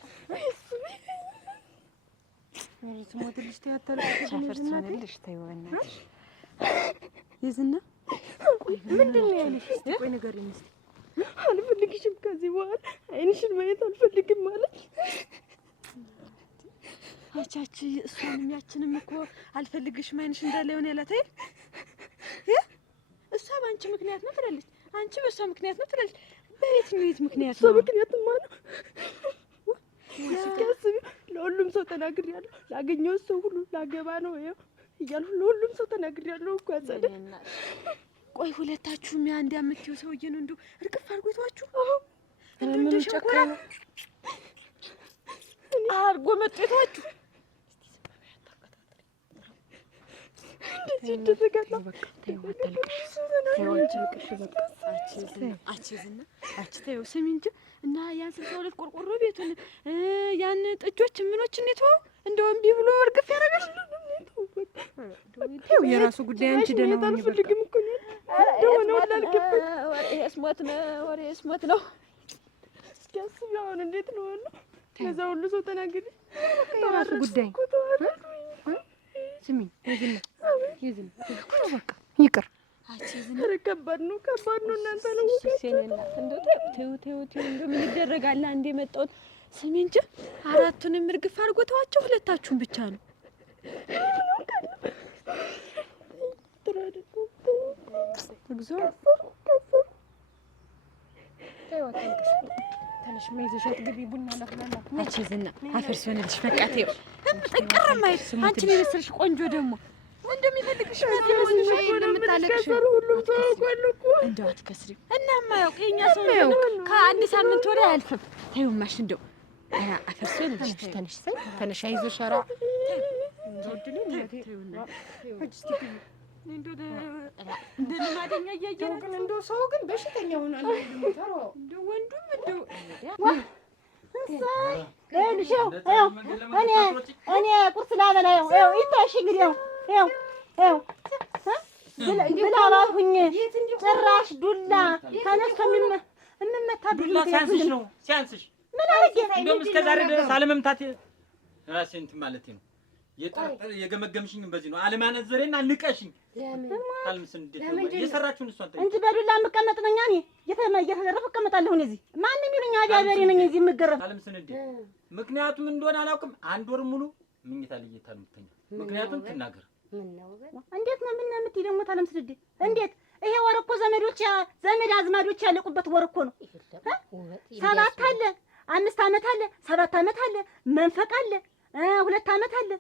ትሞትልሽ ታያታለሽ። አፈርሶንልሽ ተይው በእናትሽ ይዝና ምንድን ነው ያለሽ? ቆይ ንገሪኝ እስኪ። አልፈልግሽም ከዚህ በኋላ አይንሽን ማየት አልፈልግም ማለት አቻች እሷንም ያችንም እኮ አልፈልግሽም አይንሽ እንዳለ ይሆን ያላት አይደል? እሷ በአንቺ ምክንያት ነው ትላለች፣ አንቺ በእሷ ምክንያት ነው ትላለች። በየት ምክንያት ነው? እሷ ምክንያትማ ነው ሲያስቢ ለሁሉም ሰው ተናግሬያለሁ። ላገኘው ሰው ሁሉ ላገባ ነው ይኸው እያልኩ ለሁሉም ሰው ተናግሬያለሁ እኮ አጸደ። ቆይ ሁለታችሁም ያ እንዲያምትዩ ሰውዬ ነው እንደው እርግፍ አድርጎታችሁ እንደ ሸንኮራ አርጎ መጥቷችሁ እንደዚህ እንደተጋላ ተይው አታልቅሽ። ተይው አታልቅሽ በቃ አቺዝና ተይው ስሚ እንጂ እና ያን 62 ቆርቆሮ ቤቱን ያን ጥጆች ምኖች እንዴት ነው እንደው እምቢ ብሎ እርግፍ ያደርጋል። ተይው የራሱ ጉዳይ። አንቺ ደህና ሁኚ በቃ። አልፈልግም እኮ ነው ደሆነ ወላልከብ ወሬስ ሞት ነው። እስኪ አስቢ አሁን እንዴት ነው ነው ለዛ ሁሉ ሰው ተናግሪ የራሱ ጉዳይ። ስሚ ይዝና በቃ ይቅር። አቺ ዝና ረጋ ከባድ ነው እናንተ ነው እንደው ተው እንደው ምን ይደረጋል? አንዴ መጣሁት ስሚ እንጂ አራቱንም እርግፍ አድርጎ ተዋቸው፣ ሁለታችሁን ብቻ ነው። እግዚኦ ትንሽ መይዘሻት ግቢ ቡና ላፍላላ ነች ዝና አፈርስ ሆነልሽ። በቃ ተይው ጠንቀራ ማየት አንቺ ነው የመሰልሽ ቆንጆ ደግሞ እንደሚፈልግሽ ማዘምሽ እንደምታለቅሽ ሁሉም ሰው ቆልቁ እንደው አትከስሪም እና ማያውቅ የኛ ሰው ነው። ከአንድ ሳምንት ወዲያ አያልፍም። ተይው ማሽ እንደው አፈርስ ሆነልሽ። ተነሽ አይዞሽ። ኧረ እንደው ድል ነው ተይውና እንደው ማደኛ እያየን ግን እንደው ሰው ግን በሽተኛ ሆኗል። እንደው ወንዱም እንደው እኔ ቁርስ ላበላ ይኸው ይታሽ እንግዲህ ይኸው ብላ ባልኩኝ ጭራሽ ዱላ ተነስቶ የምመታብኝ ዱላ ሲያንስሽ ነው ሲያንስሽ። ምን አድርጌ እንደውም እስከ ዛሬ ድረስ አለመምታት ራሴን እንትን ማለቴ ነው። የገመገምሽኝ በዚህ ነው አለማነዘሬና ንቀሽኝ። ታልምስ እንዴት ነው የሰራችሁን? እሷን እንጂ በዱላ የምቀመጥ ነኝ እኔ እየተገረፍ እቀመጣለሁ። እኔ እዚህ ማንም ይሉኝ አዳበሬ ነኝ እዚህ የምገረፍ። ታልምስ እንዴት ምክንያቱም እንደሆነ አላውቅም። አንድ ወር ሙሉ ምኝታ ልየታ ነው የምተኛው። ምክንያቱም ትናገር እንዴት ነው ምን የምትይ ደግሞ? ታልምስ እንዴት እንዴት ይሄ ወር እኮ ዘመድ አዝማዶች ያለቁበት ወር እኮ ነው። 7 አለ 5 ዓመት አለ 7 ዓመት አለ መንፈቅ አለ 2 ዓመት አለ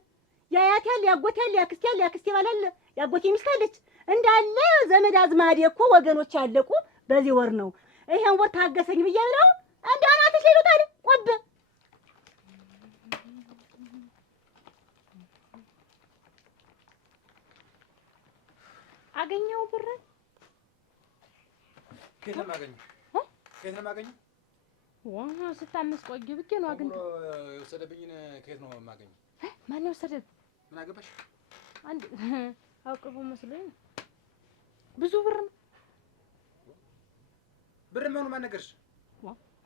ያያት ያለ ያጎት ያለ ያክስት ያለ ያክስቴ ባል አለ ያጎቴ ሚስት አለች እንዳለ ዘመድ አዝማዴ እኮ ወገኖች ያለቁ በዚህ ወር ነው። ይሄን ወር ታገሰኝ ብያለሁ። እንዳናትሽ ይሉታል ቆብ አገኘው ብር ከየት ማገኘው ዋና ስታምስ ቆይ ብቻ ነው አግኝቶ የወሰደብኝን ከየት ነው የማገኘው? ማን የወሰደብ? ምን አገባሽ? አንድ አውቀው መስሎኝ ብዙ ብር ነው። ብር ምኑ ማን ነገርሽ?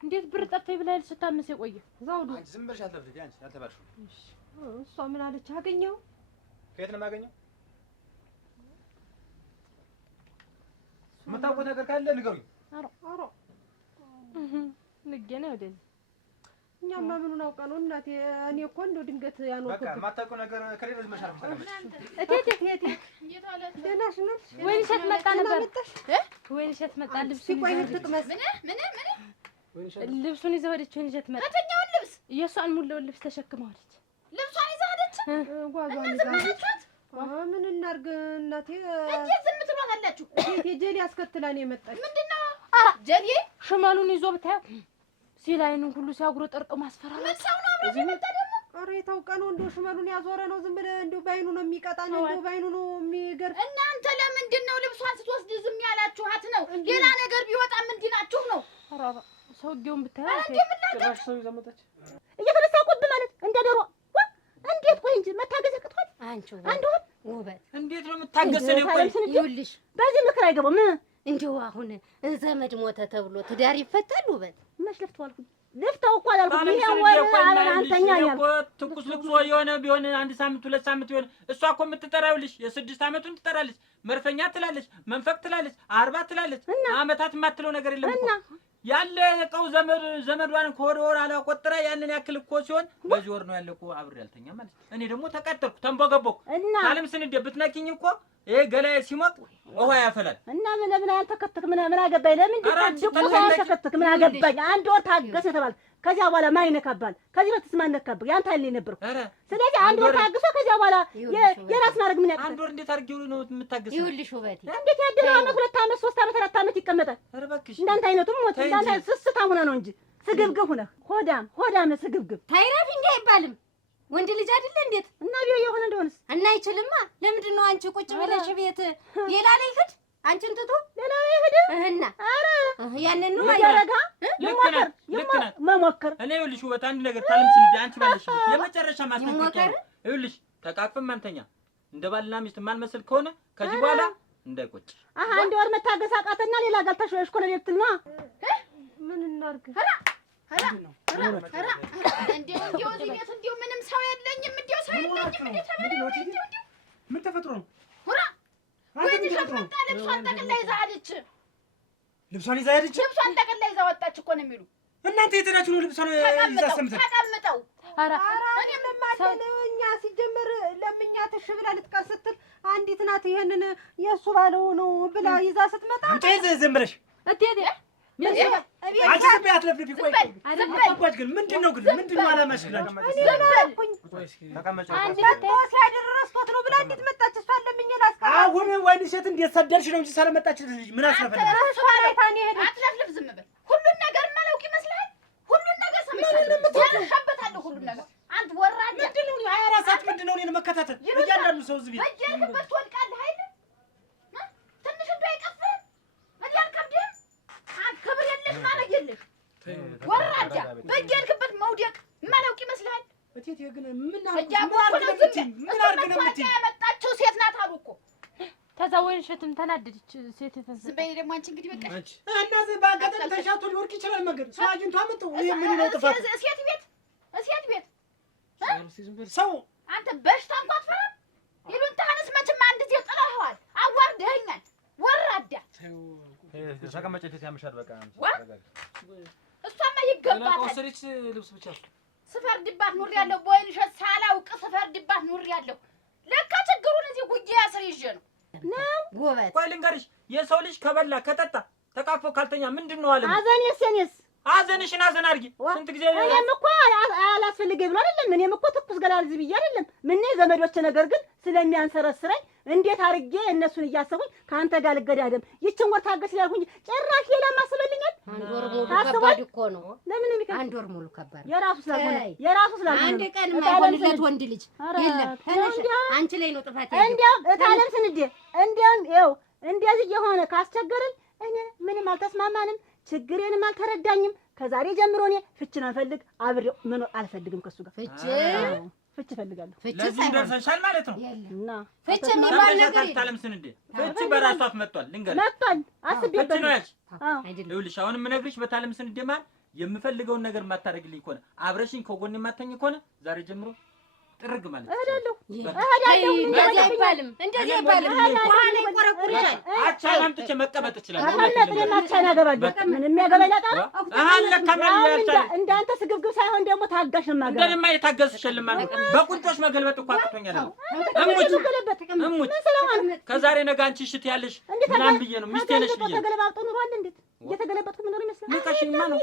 እንዴት ብር ጠፋኝ ብለህ ስታምስ የቆየ ዛውዱ? አንቺ ዝም ብለሽ አትለፍልፊ። አንቺ አልተባልሽም። እሷ ምን አለች? አገኘው። ከየት ነው የማገኘው? የምታውቁት ነገር ካለ ንገሩኝ። ኧረ ንገና ወደዚህ እኛማ ምኑን አውቀው ነው እናቴ። እኔ እኮ እንደው ድንገት ያኖርኩት በቃ የማታውቀው ነገር ከሌለ ዝም ብለሽ አትቀመጪ። እቴቴ ደህና ነሽ? ወይን እሸት መጣ ነበር። ወይን እሸት መጣ። ልብስ ሲቆይ ትቅመስ ልብሱን ይዘው ወደች። ወይን እሸት መጣ። የትኛውን ልብስ? የእሷን ሙሉውን ልብስ ተሸክመዋለች። ልብሷን ይዛ ሄደች። ጓዟን ይዛ ምን እናድርግ እናቴ? እንዴት ዝም ትሏታላችሁ? እቴቴ ጀሌ አስከትላ ነው የመጣች። ምንድነው? ኧረ ጀሌ ሽመሉን ይዞ ብታየው ሲላይኑን ሁሉ ሲያጉሮ ጠርጦ ማስፈራራት። ምን ሰው ነው አብሮ የመጣ ደግሞ? ኧረ የታውቀ ነው እንደው ሽመሉን ያዞረ ነው። ዝም ብለህ እንደው ባይኑ ነው የሚቀጣን፣ እንደው ባይኑ ነው የሚገርፍ። እናንተ ለምንድን ነው ልብሷን ስትወስድ ዝም ያላችኋት ነው? ሌላ ነገር ቢወጣ ምንድን ናችሁ ነው? ኧረ ሰውዬውን ብታየው ጭራሽ ሰው ይዛ መጣች። እየተነሳ ቁብ ማለት እንደ ዶሮ እንዴት? ቆይ እንጂ መታገዝ ያቅቷል። አንቺ አንዱ ውበት እንዴት ነው የምታገሰኝ? ቆይ ይኸውልሽ በዚህ ምክር አይገባም። እንደው አሁን ዘመድ ሞተ ተብሎ ትዳር ይፈታል? ውበት መች ልፍተው አልኩኝ። ልፍተው እኮ አላልኩም። ይሄ ወር አበላ አንተኛ ያልኩ ትኩስ ልቅሶ የሆነ ቢሆን 1 ሳምንት 2 ሳምንት ቢሆን እሷ እኮ የምትጠራውልሽ የ6 ዓመቱን ትጠራለች። መርፈኛ ትላለች፣ መንፈቅ ትላለች፣ 40 ትላለች። አመታት የማትለው ነገር የለም እኮ ያለ የቀው ዘመዷን ከወር ወር አላቆጥራ ያንን ያክል እኮ ሲሆን በዚህ ወር ነው ያለው እኮ አብሬ ያልተኛ ማለት። እኔ ደግሞ ተቀጠርኩ ተንቦገቦኩ። አለም ስንዴ ብትነኪኝ እኮ ይሄ ገላዬ ሲሞቅ ውሃ ያፈላል። እና ምን አልተከተክ ምን አገባኝ? ለምን ድቁ አልተከተክ ምን አገባኝ? አንድ ወር ታገስ የተባለ ከዚያ በኋላ ማን ይነካባል? ከዚህ በፊት ማን ነካብህ? ያንተ አይደል ነበር። ስለዚህ አንድ ወር ታግሶ ከዚያ በኋላ የራስ ማድረግ ምን ያክል? አንድ ወር እንዴት አድርጌው ነው የምታገሰው? ይኸውልሽ ውበቴ እንዴት ያደረው አመት 2 ዓመት 3 ዓመት 4 ዓመት ይቀመጣል። ኧረ እባክሽ እንዳንተ አይነቱም ሞት እንዳንተ ስስታም ሆነ ነው እንጂ ስግብግብ ሆነ ሆዳም ስግብግብ ታይራፊ እንዴ አይባልም። ወንድ ልጅ አይደለ እንዴት? እና ቢዮ የሆነ እንደሆነስ እና አይችልማ። ለምንድን ነው አንቺ ቁጭ ብለሽ ቤት ሌላ ላይ ሂድ አንቺን ትቶ ሌላ ላይ ሂድ እና ኧረ ያንን ነው ያረጋ መሞከር። እኔ ይኸውልሽ ውበት አንድ ነገር ታልምስ እንደ አንቺ ባለሽ የመጨረሻ ማስጠንቀቂያ ነው። ይኸውልሽ ተቃቅፈን ማንተኛ እንደ ባልና ሚስት ማልመስል ከሆነ ከዚህ በኋላ እንዳይቆጭ። አንድ ወር መታገስ አቃተና ሌላ ጋር ተሽወሽ ኮለ ልትል ነው። ምን እናድርግ? እንደው እዚህ ቤት እንደው ምንም ሰው የለኝም። እንደው ሰው የለኝም። ምን ተፈጥሮ ነው? ወይኔ ወይንሸት መጣ ልብሷን ጠቅልላ ይዛ ሄደች። ልብሷን ይዛ ሄደች? ልብሷን ጠቅልላ ይዛ ወጣች እኮ ነው የሚሉ። እናንተ የት ሄዳችሁ ነው ልብሷን ይዛ ሰምተን? ተቀምጠው ኧረ እኔ መማደል እኛ ሲጀመር ለምኛት እሺ ብላ ልትቀር ስትል አንዲት ናት ይሄንን የእሱ ባለው ነው ብላ ይዛ ስትመጣ አንተ ዝም ብለሽ እቴቴ አንቺ ዝም በይ አትለፍልፊ። ቆይ አባባች ግን ምንድን ነው ዓላማሽ? ሲያድር ረስቶት ነው ብላ እንዴት መጣች? እሷን ለምኜ ላስቀር። አሁን ወይንሸት እንዴት ሰደርሽ ነው እንጂ ስለመጣች ልጅ ምን አስለፈለሽ? አትለፍልፍ፣ ዝም በል። ሁሉን ነገር ማለውቅ ይመስልሃል? ሁሉን ነገር ሰምቻለሁ፣ ያልሻበታለሁ ሁሉን ነገር። አንተ ወራዳ ምንድን ነው 24 ሰዓት ምንድን ነው እኔን መከታተል? እያንዳንዱ ሰው እዚህ ቤት በየልበት ትወድቃለህ አይደል? ትንሽ እንደው አይቀፍህም? እኔ አልከብድህም? አንተ ክብር የለሽ ማለት የለሽ ወራዳ። በየልክበት መውደቅ ማለውቅ ይመስልሃል? እቴቴ ግን ምን አድርገህ ያመጣቸው ሴት ናት አሉ እኮ። ከዛ ወይንሸትም ተናደደች። ሴት ዝም በይ ደግሞ አንቺ እንግዲህ በቃ እነዚህ በአጋጣሚ ተሻቶ ሊወርቅ ይችላል መንገድ ሰው አግኝቶ አመጣው። ይሄ ምን ነው ጥፋት? ሴት ቤት ሰው አንተ በሽታ እንኳን አትፈራም? ይሉንታህንስ መቼም አንድ ጊዜ ጥለኸዋል። አዋርደኸኛል ወራዳ። ተቀመጭ ፊት ያምሻል። በቃ እሷማ ይገባታል። ወሰደች ልብስ ብቻ ስፈርድባት ኑሬያለሁ። በወይንሸት ሳላውቅ ስፈርድባት ኑሬያለሁ። ለካ ችግሩን እዚህ ጉያ ስር ይዤ ነው ጎበዝ። ቆይ ልንገርሽ፣ የሰው ልጅ ከበላ ከጠጣ ተቃቅፎ ካልተኛ ምንድን ነው አለ? አዘኔስ አዘንሽን አዘን አድርጊ። ስንት ጊዜ እኔም እኮ አላስፈልገኝ ብሎ አይደለም። እኔም እኮ ትኩስ ገላ ልዝ ብዬ አይደለም። ምን ዘመዶች ነገር ግን ስለሚያንሰረስረኝ እንዴት አድርጌ እነሱን እያሰቡኝ ከአንተ ጋር ልገዳደም ይችን ወር ታገስ ያልኩኝ ጭራሽ ሌላ ማስበልኛል። አንድ ወር ሙሉ ከባድ እኮ ነው። ለምን ነው የሚከብድ? አንድ ወር ሙሉ ከባድ የራሱ ስላልሆነ አንድ ቀን የማይሆንለት ወንድ ልጅ የለም። ተነሽ አንቺ ላይ ነው ጥፋት ያለው። እንዲያውም እታለም ስንዴ እንዲያውም ይኸው እንደዚህ የሆነ ካስቸገረኝ እኔ ምንም አልተስማማንም፣ ችግሬንም አልተረዳኝም። ከዛሬ ጀምሮ እኔ ፍችን አልፈልግ አብሬው መኖር አልፈልግም ከሱ ጋር። ፍች እፈልጋለሁ። ለዚህ ደርሰሻል ማለት ነው። እና ፍች የሚባል ነገር ታለም ስንዴ ፍች በራሷ አፍ መጥቷል። ልንገርሽ መጥቷል። አስቤበት ፍች ነው ያልሽ። አይደለም ይኸውልሽ አሁን የምነግርሽ በታለም ስንዴ ማለት የምፈልገውን ነገር የማታደርግልኝ ከሆነ አብረሽኝ ከጎን የማተኝ ከሆነ ዛሬ ጀምሮ ጥርግ ማለት እሄዳለሁ። እንደዚህ አይባልም፣ እንደዚህ አይባልም። ዋና ይቆረቁርሻል። አቻን አምጥቼ መቀመጥ እችላለሁ። አቻን አገባለሁ። ምንም ያገባኝ አጣ አለ ከማን ያልቻለ እንዳንተ ስግብግብ ሳይሆን ደግሞ ታጋሽ ነው ማገባ። እንደማ የታገስሽ ልማት በቁንጮሽ መገልበጥ እኮ አቅቶኛል። እሙች ከዛሬ ነገ አንቺ እሽት ያለሽ ምናምን ብዬ ነው ሚስቴ ነሽ ብዬ ተገለባብጦ ኑሯል እንዴ? እየተገለበጥኩ ምን ነው ይመስላል? ልቀሽኝማ ነው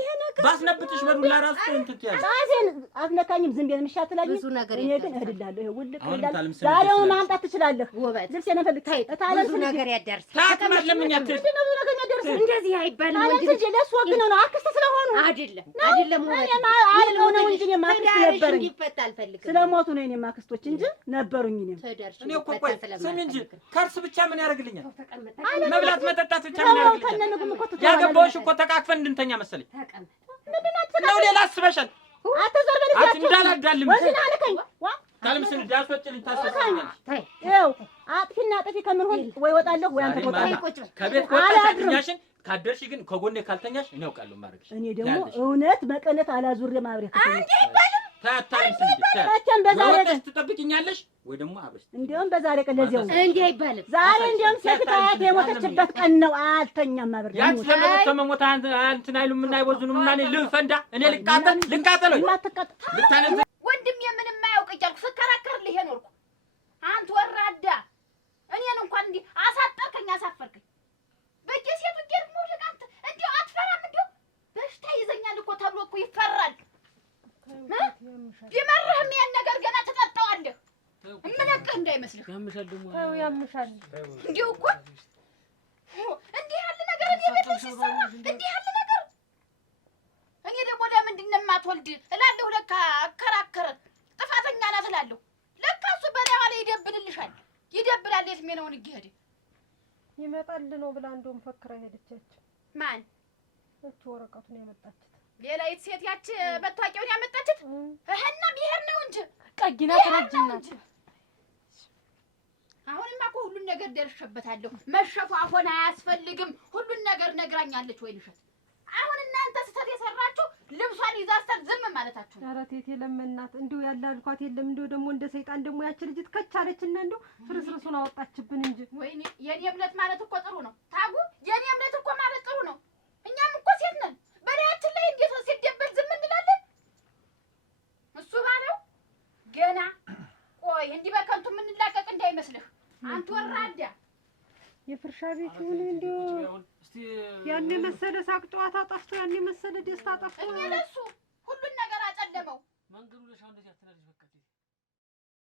ባስነብጥሽ በዱላ ራሱ እንትን ትያለሽ። ራሴን አስነካኝም ዝም ብዬሽ ምሻትላኝ ብዙ ነገር እኔ ግን እሄድልሃለሁ። ይሄ ውልቅ አሁን ይላል። ታለም ዛሬውን ማምጣት ትችላለህ። ውበት ልብሴን እፈልግ ታለም ብዙ ነገር ያዳርስ ታከማት ለምን ያትል ምንድን ነው ብዙ ነገር የሚያደርስ? እንደዚህ አይባልም። ታለም ስንዴ ለእሱ ወግነው ነው አክስት ስለሆኑ አይደለም አይደለም። ውበት አልቀው ነው እንጂ እኔም አክስት ነበረኝ። እንዲፈታ አልፈልግም። ስለሞቱ ነው እኔም አክስቶች እንጂ ነበሩኝ። እኔም እኔ እኮ ቆይ ስሚ እንጂ ከርስ ብቻ ምን ያደርግልኛል? መብላት መጠጣት ብቻ ምን ያደርግልኛል? ያገባሁሽ እኮ ተቃቅፈን እንድንተኛ መሰለኝ ነው። ሌላ አስበሻል? አትዞር በልጅ እንዳላዳልም ወስና አልከኝ ዋ ታለም ስንዴ ዳስወጭልኝ ታስወጭልኛለሽ። ይኸው አጥፊና አጥፊ ከምን ሆን ወይ ወጣለሁ ወይ አንተ ትወጣለህ። ከቤት ከወጣሽ አትኛሽን ካደርሽ ግን ከጎኔ ካልተኛሽ እኔ አውቃለሁ ማድረግሽ። እኔ ደግሞ እውነት መቀነት አላዙሬ ማብሬት አንዴ ይባል ታታለም ስንዴ ታቸም በዛሬ ቀን ትጠብቂኛለሽ ወይ ደግሞ አብረሽ እንደውም በዛሬ ቀን ለዚያው እንዴ አይባልም። ዛሬ እንደውም ሴት የሞተችበት ቀን ነው። አልተኛም ማብሬት ያንቺ ለምን ተመሞታ እንትን አይሉም እና አይወዝኑም እና እኔ ልፈንዳ እኔ ልቃጠል ወይ ልታነዘ ወንድም የምንም የማያውቅ እያልኩ ስከራከርልህ የኖርኩ አንተ ወራዳ እኔን እንኳን እንዲህ አሳጠርከኝ፣ አሳፈርከኝ። በየሴቱ ጌር ሙልቅ አንተ እንዲሁ አትፈራም? እንዲሁ በሽታ ይዘኛል እኮ ተብሎ እኮ ይፈራል። ቢመርህም ያን ነገር ገና ትጠጣዋለህ። እምነቅህ እንዳይመስልህ። ያምሻል ደግሞ ያምሻል። እንዲሁ እኮ እንዲህ ያለ ነገር እኔ ቤት ሲሰራ እንዲህ ያለ ነገር እኔ ደግሞ ለምንድን ነው የማትወልድ እላለሁ። ለካ አከራከረ ጥፋተኛ ናት እላለሁ። ለካ እሱ በላዋ ላይ ይደብልልሻል፣ ይደብላል። የት ሜነውን እየሄደ ይመጣል ነው ብላ እንደውም ፈክራ ሄደቻቸው። ማን እቺ ወረቀቱን ያመጣችት ሌላይት ሴት ያች መታወቂያውን ያመጣችት እህና ብሄር ነው እንጂ ቀጊና ተረጅናት። አሁንማ እኮ ሁሉን ነገር ደርሼበታለሁ። መሸፋፎን አያስፈልግም። ሁሉን ነገር ነግራኛለች ወይንሸት። አሁን እናንተ ስህተት የሰራችሁ ልብሷን ይዛ ስትል ዝም ማለታችሁ። ኧረ ቴቴ ለመናት እንዲሁ ያላልኳት የለም እንዲሁ ደግሞ እንደ ሰይጣን ደግሞ ያች ልጅት ከቻለችና እንዲሁ ፍርስርሱን አወጣችብን እንጂ። ወይኔ የኔ እምነት ማለት እኮ ጥሩ ነው ታጉ፣ የኔ እምነት እኮ ማለት ጥሩ ነው። እኛም እኮ ሴት ነን። በላያችን ላይ እንዴት ሲደበል ዝም እንላለን? እሱ ባለው ገና ቆይ እንዲህ በከንቱ የምንላቀቅ እንዳይመስልህ አንተ ወራዳ። የፍርሻ ቤት ይሁን እንዲሁ ያን መሰለ ሳቅ ጨዋታ ጠፍቶ ያን መሰለ ደስታ ጠፍቶ እኛ ለሱ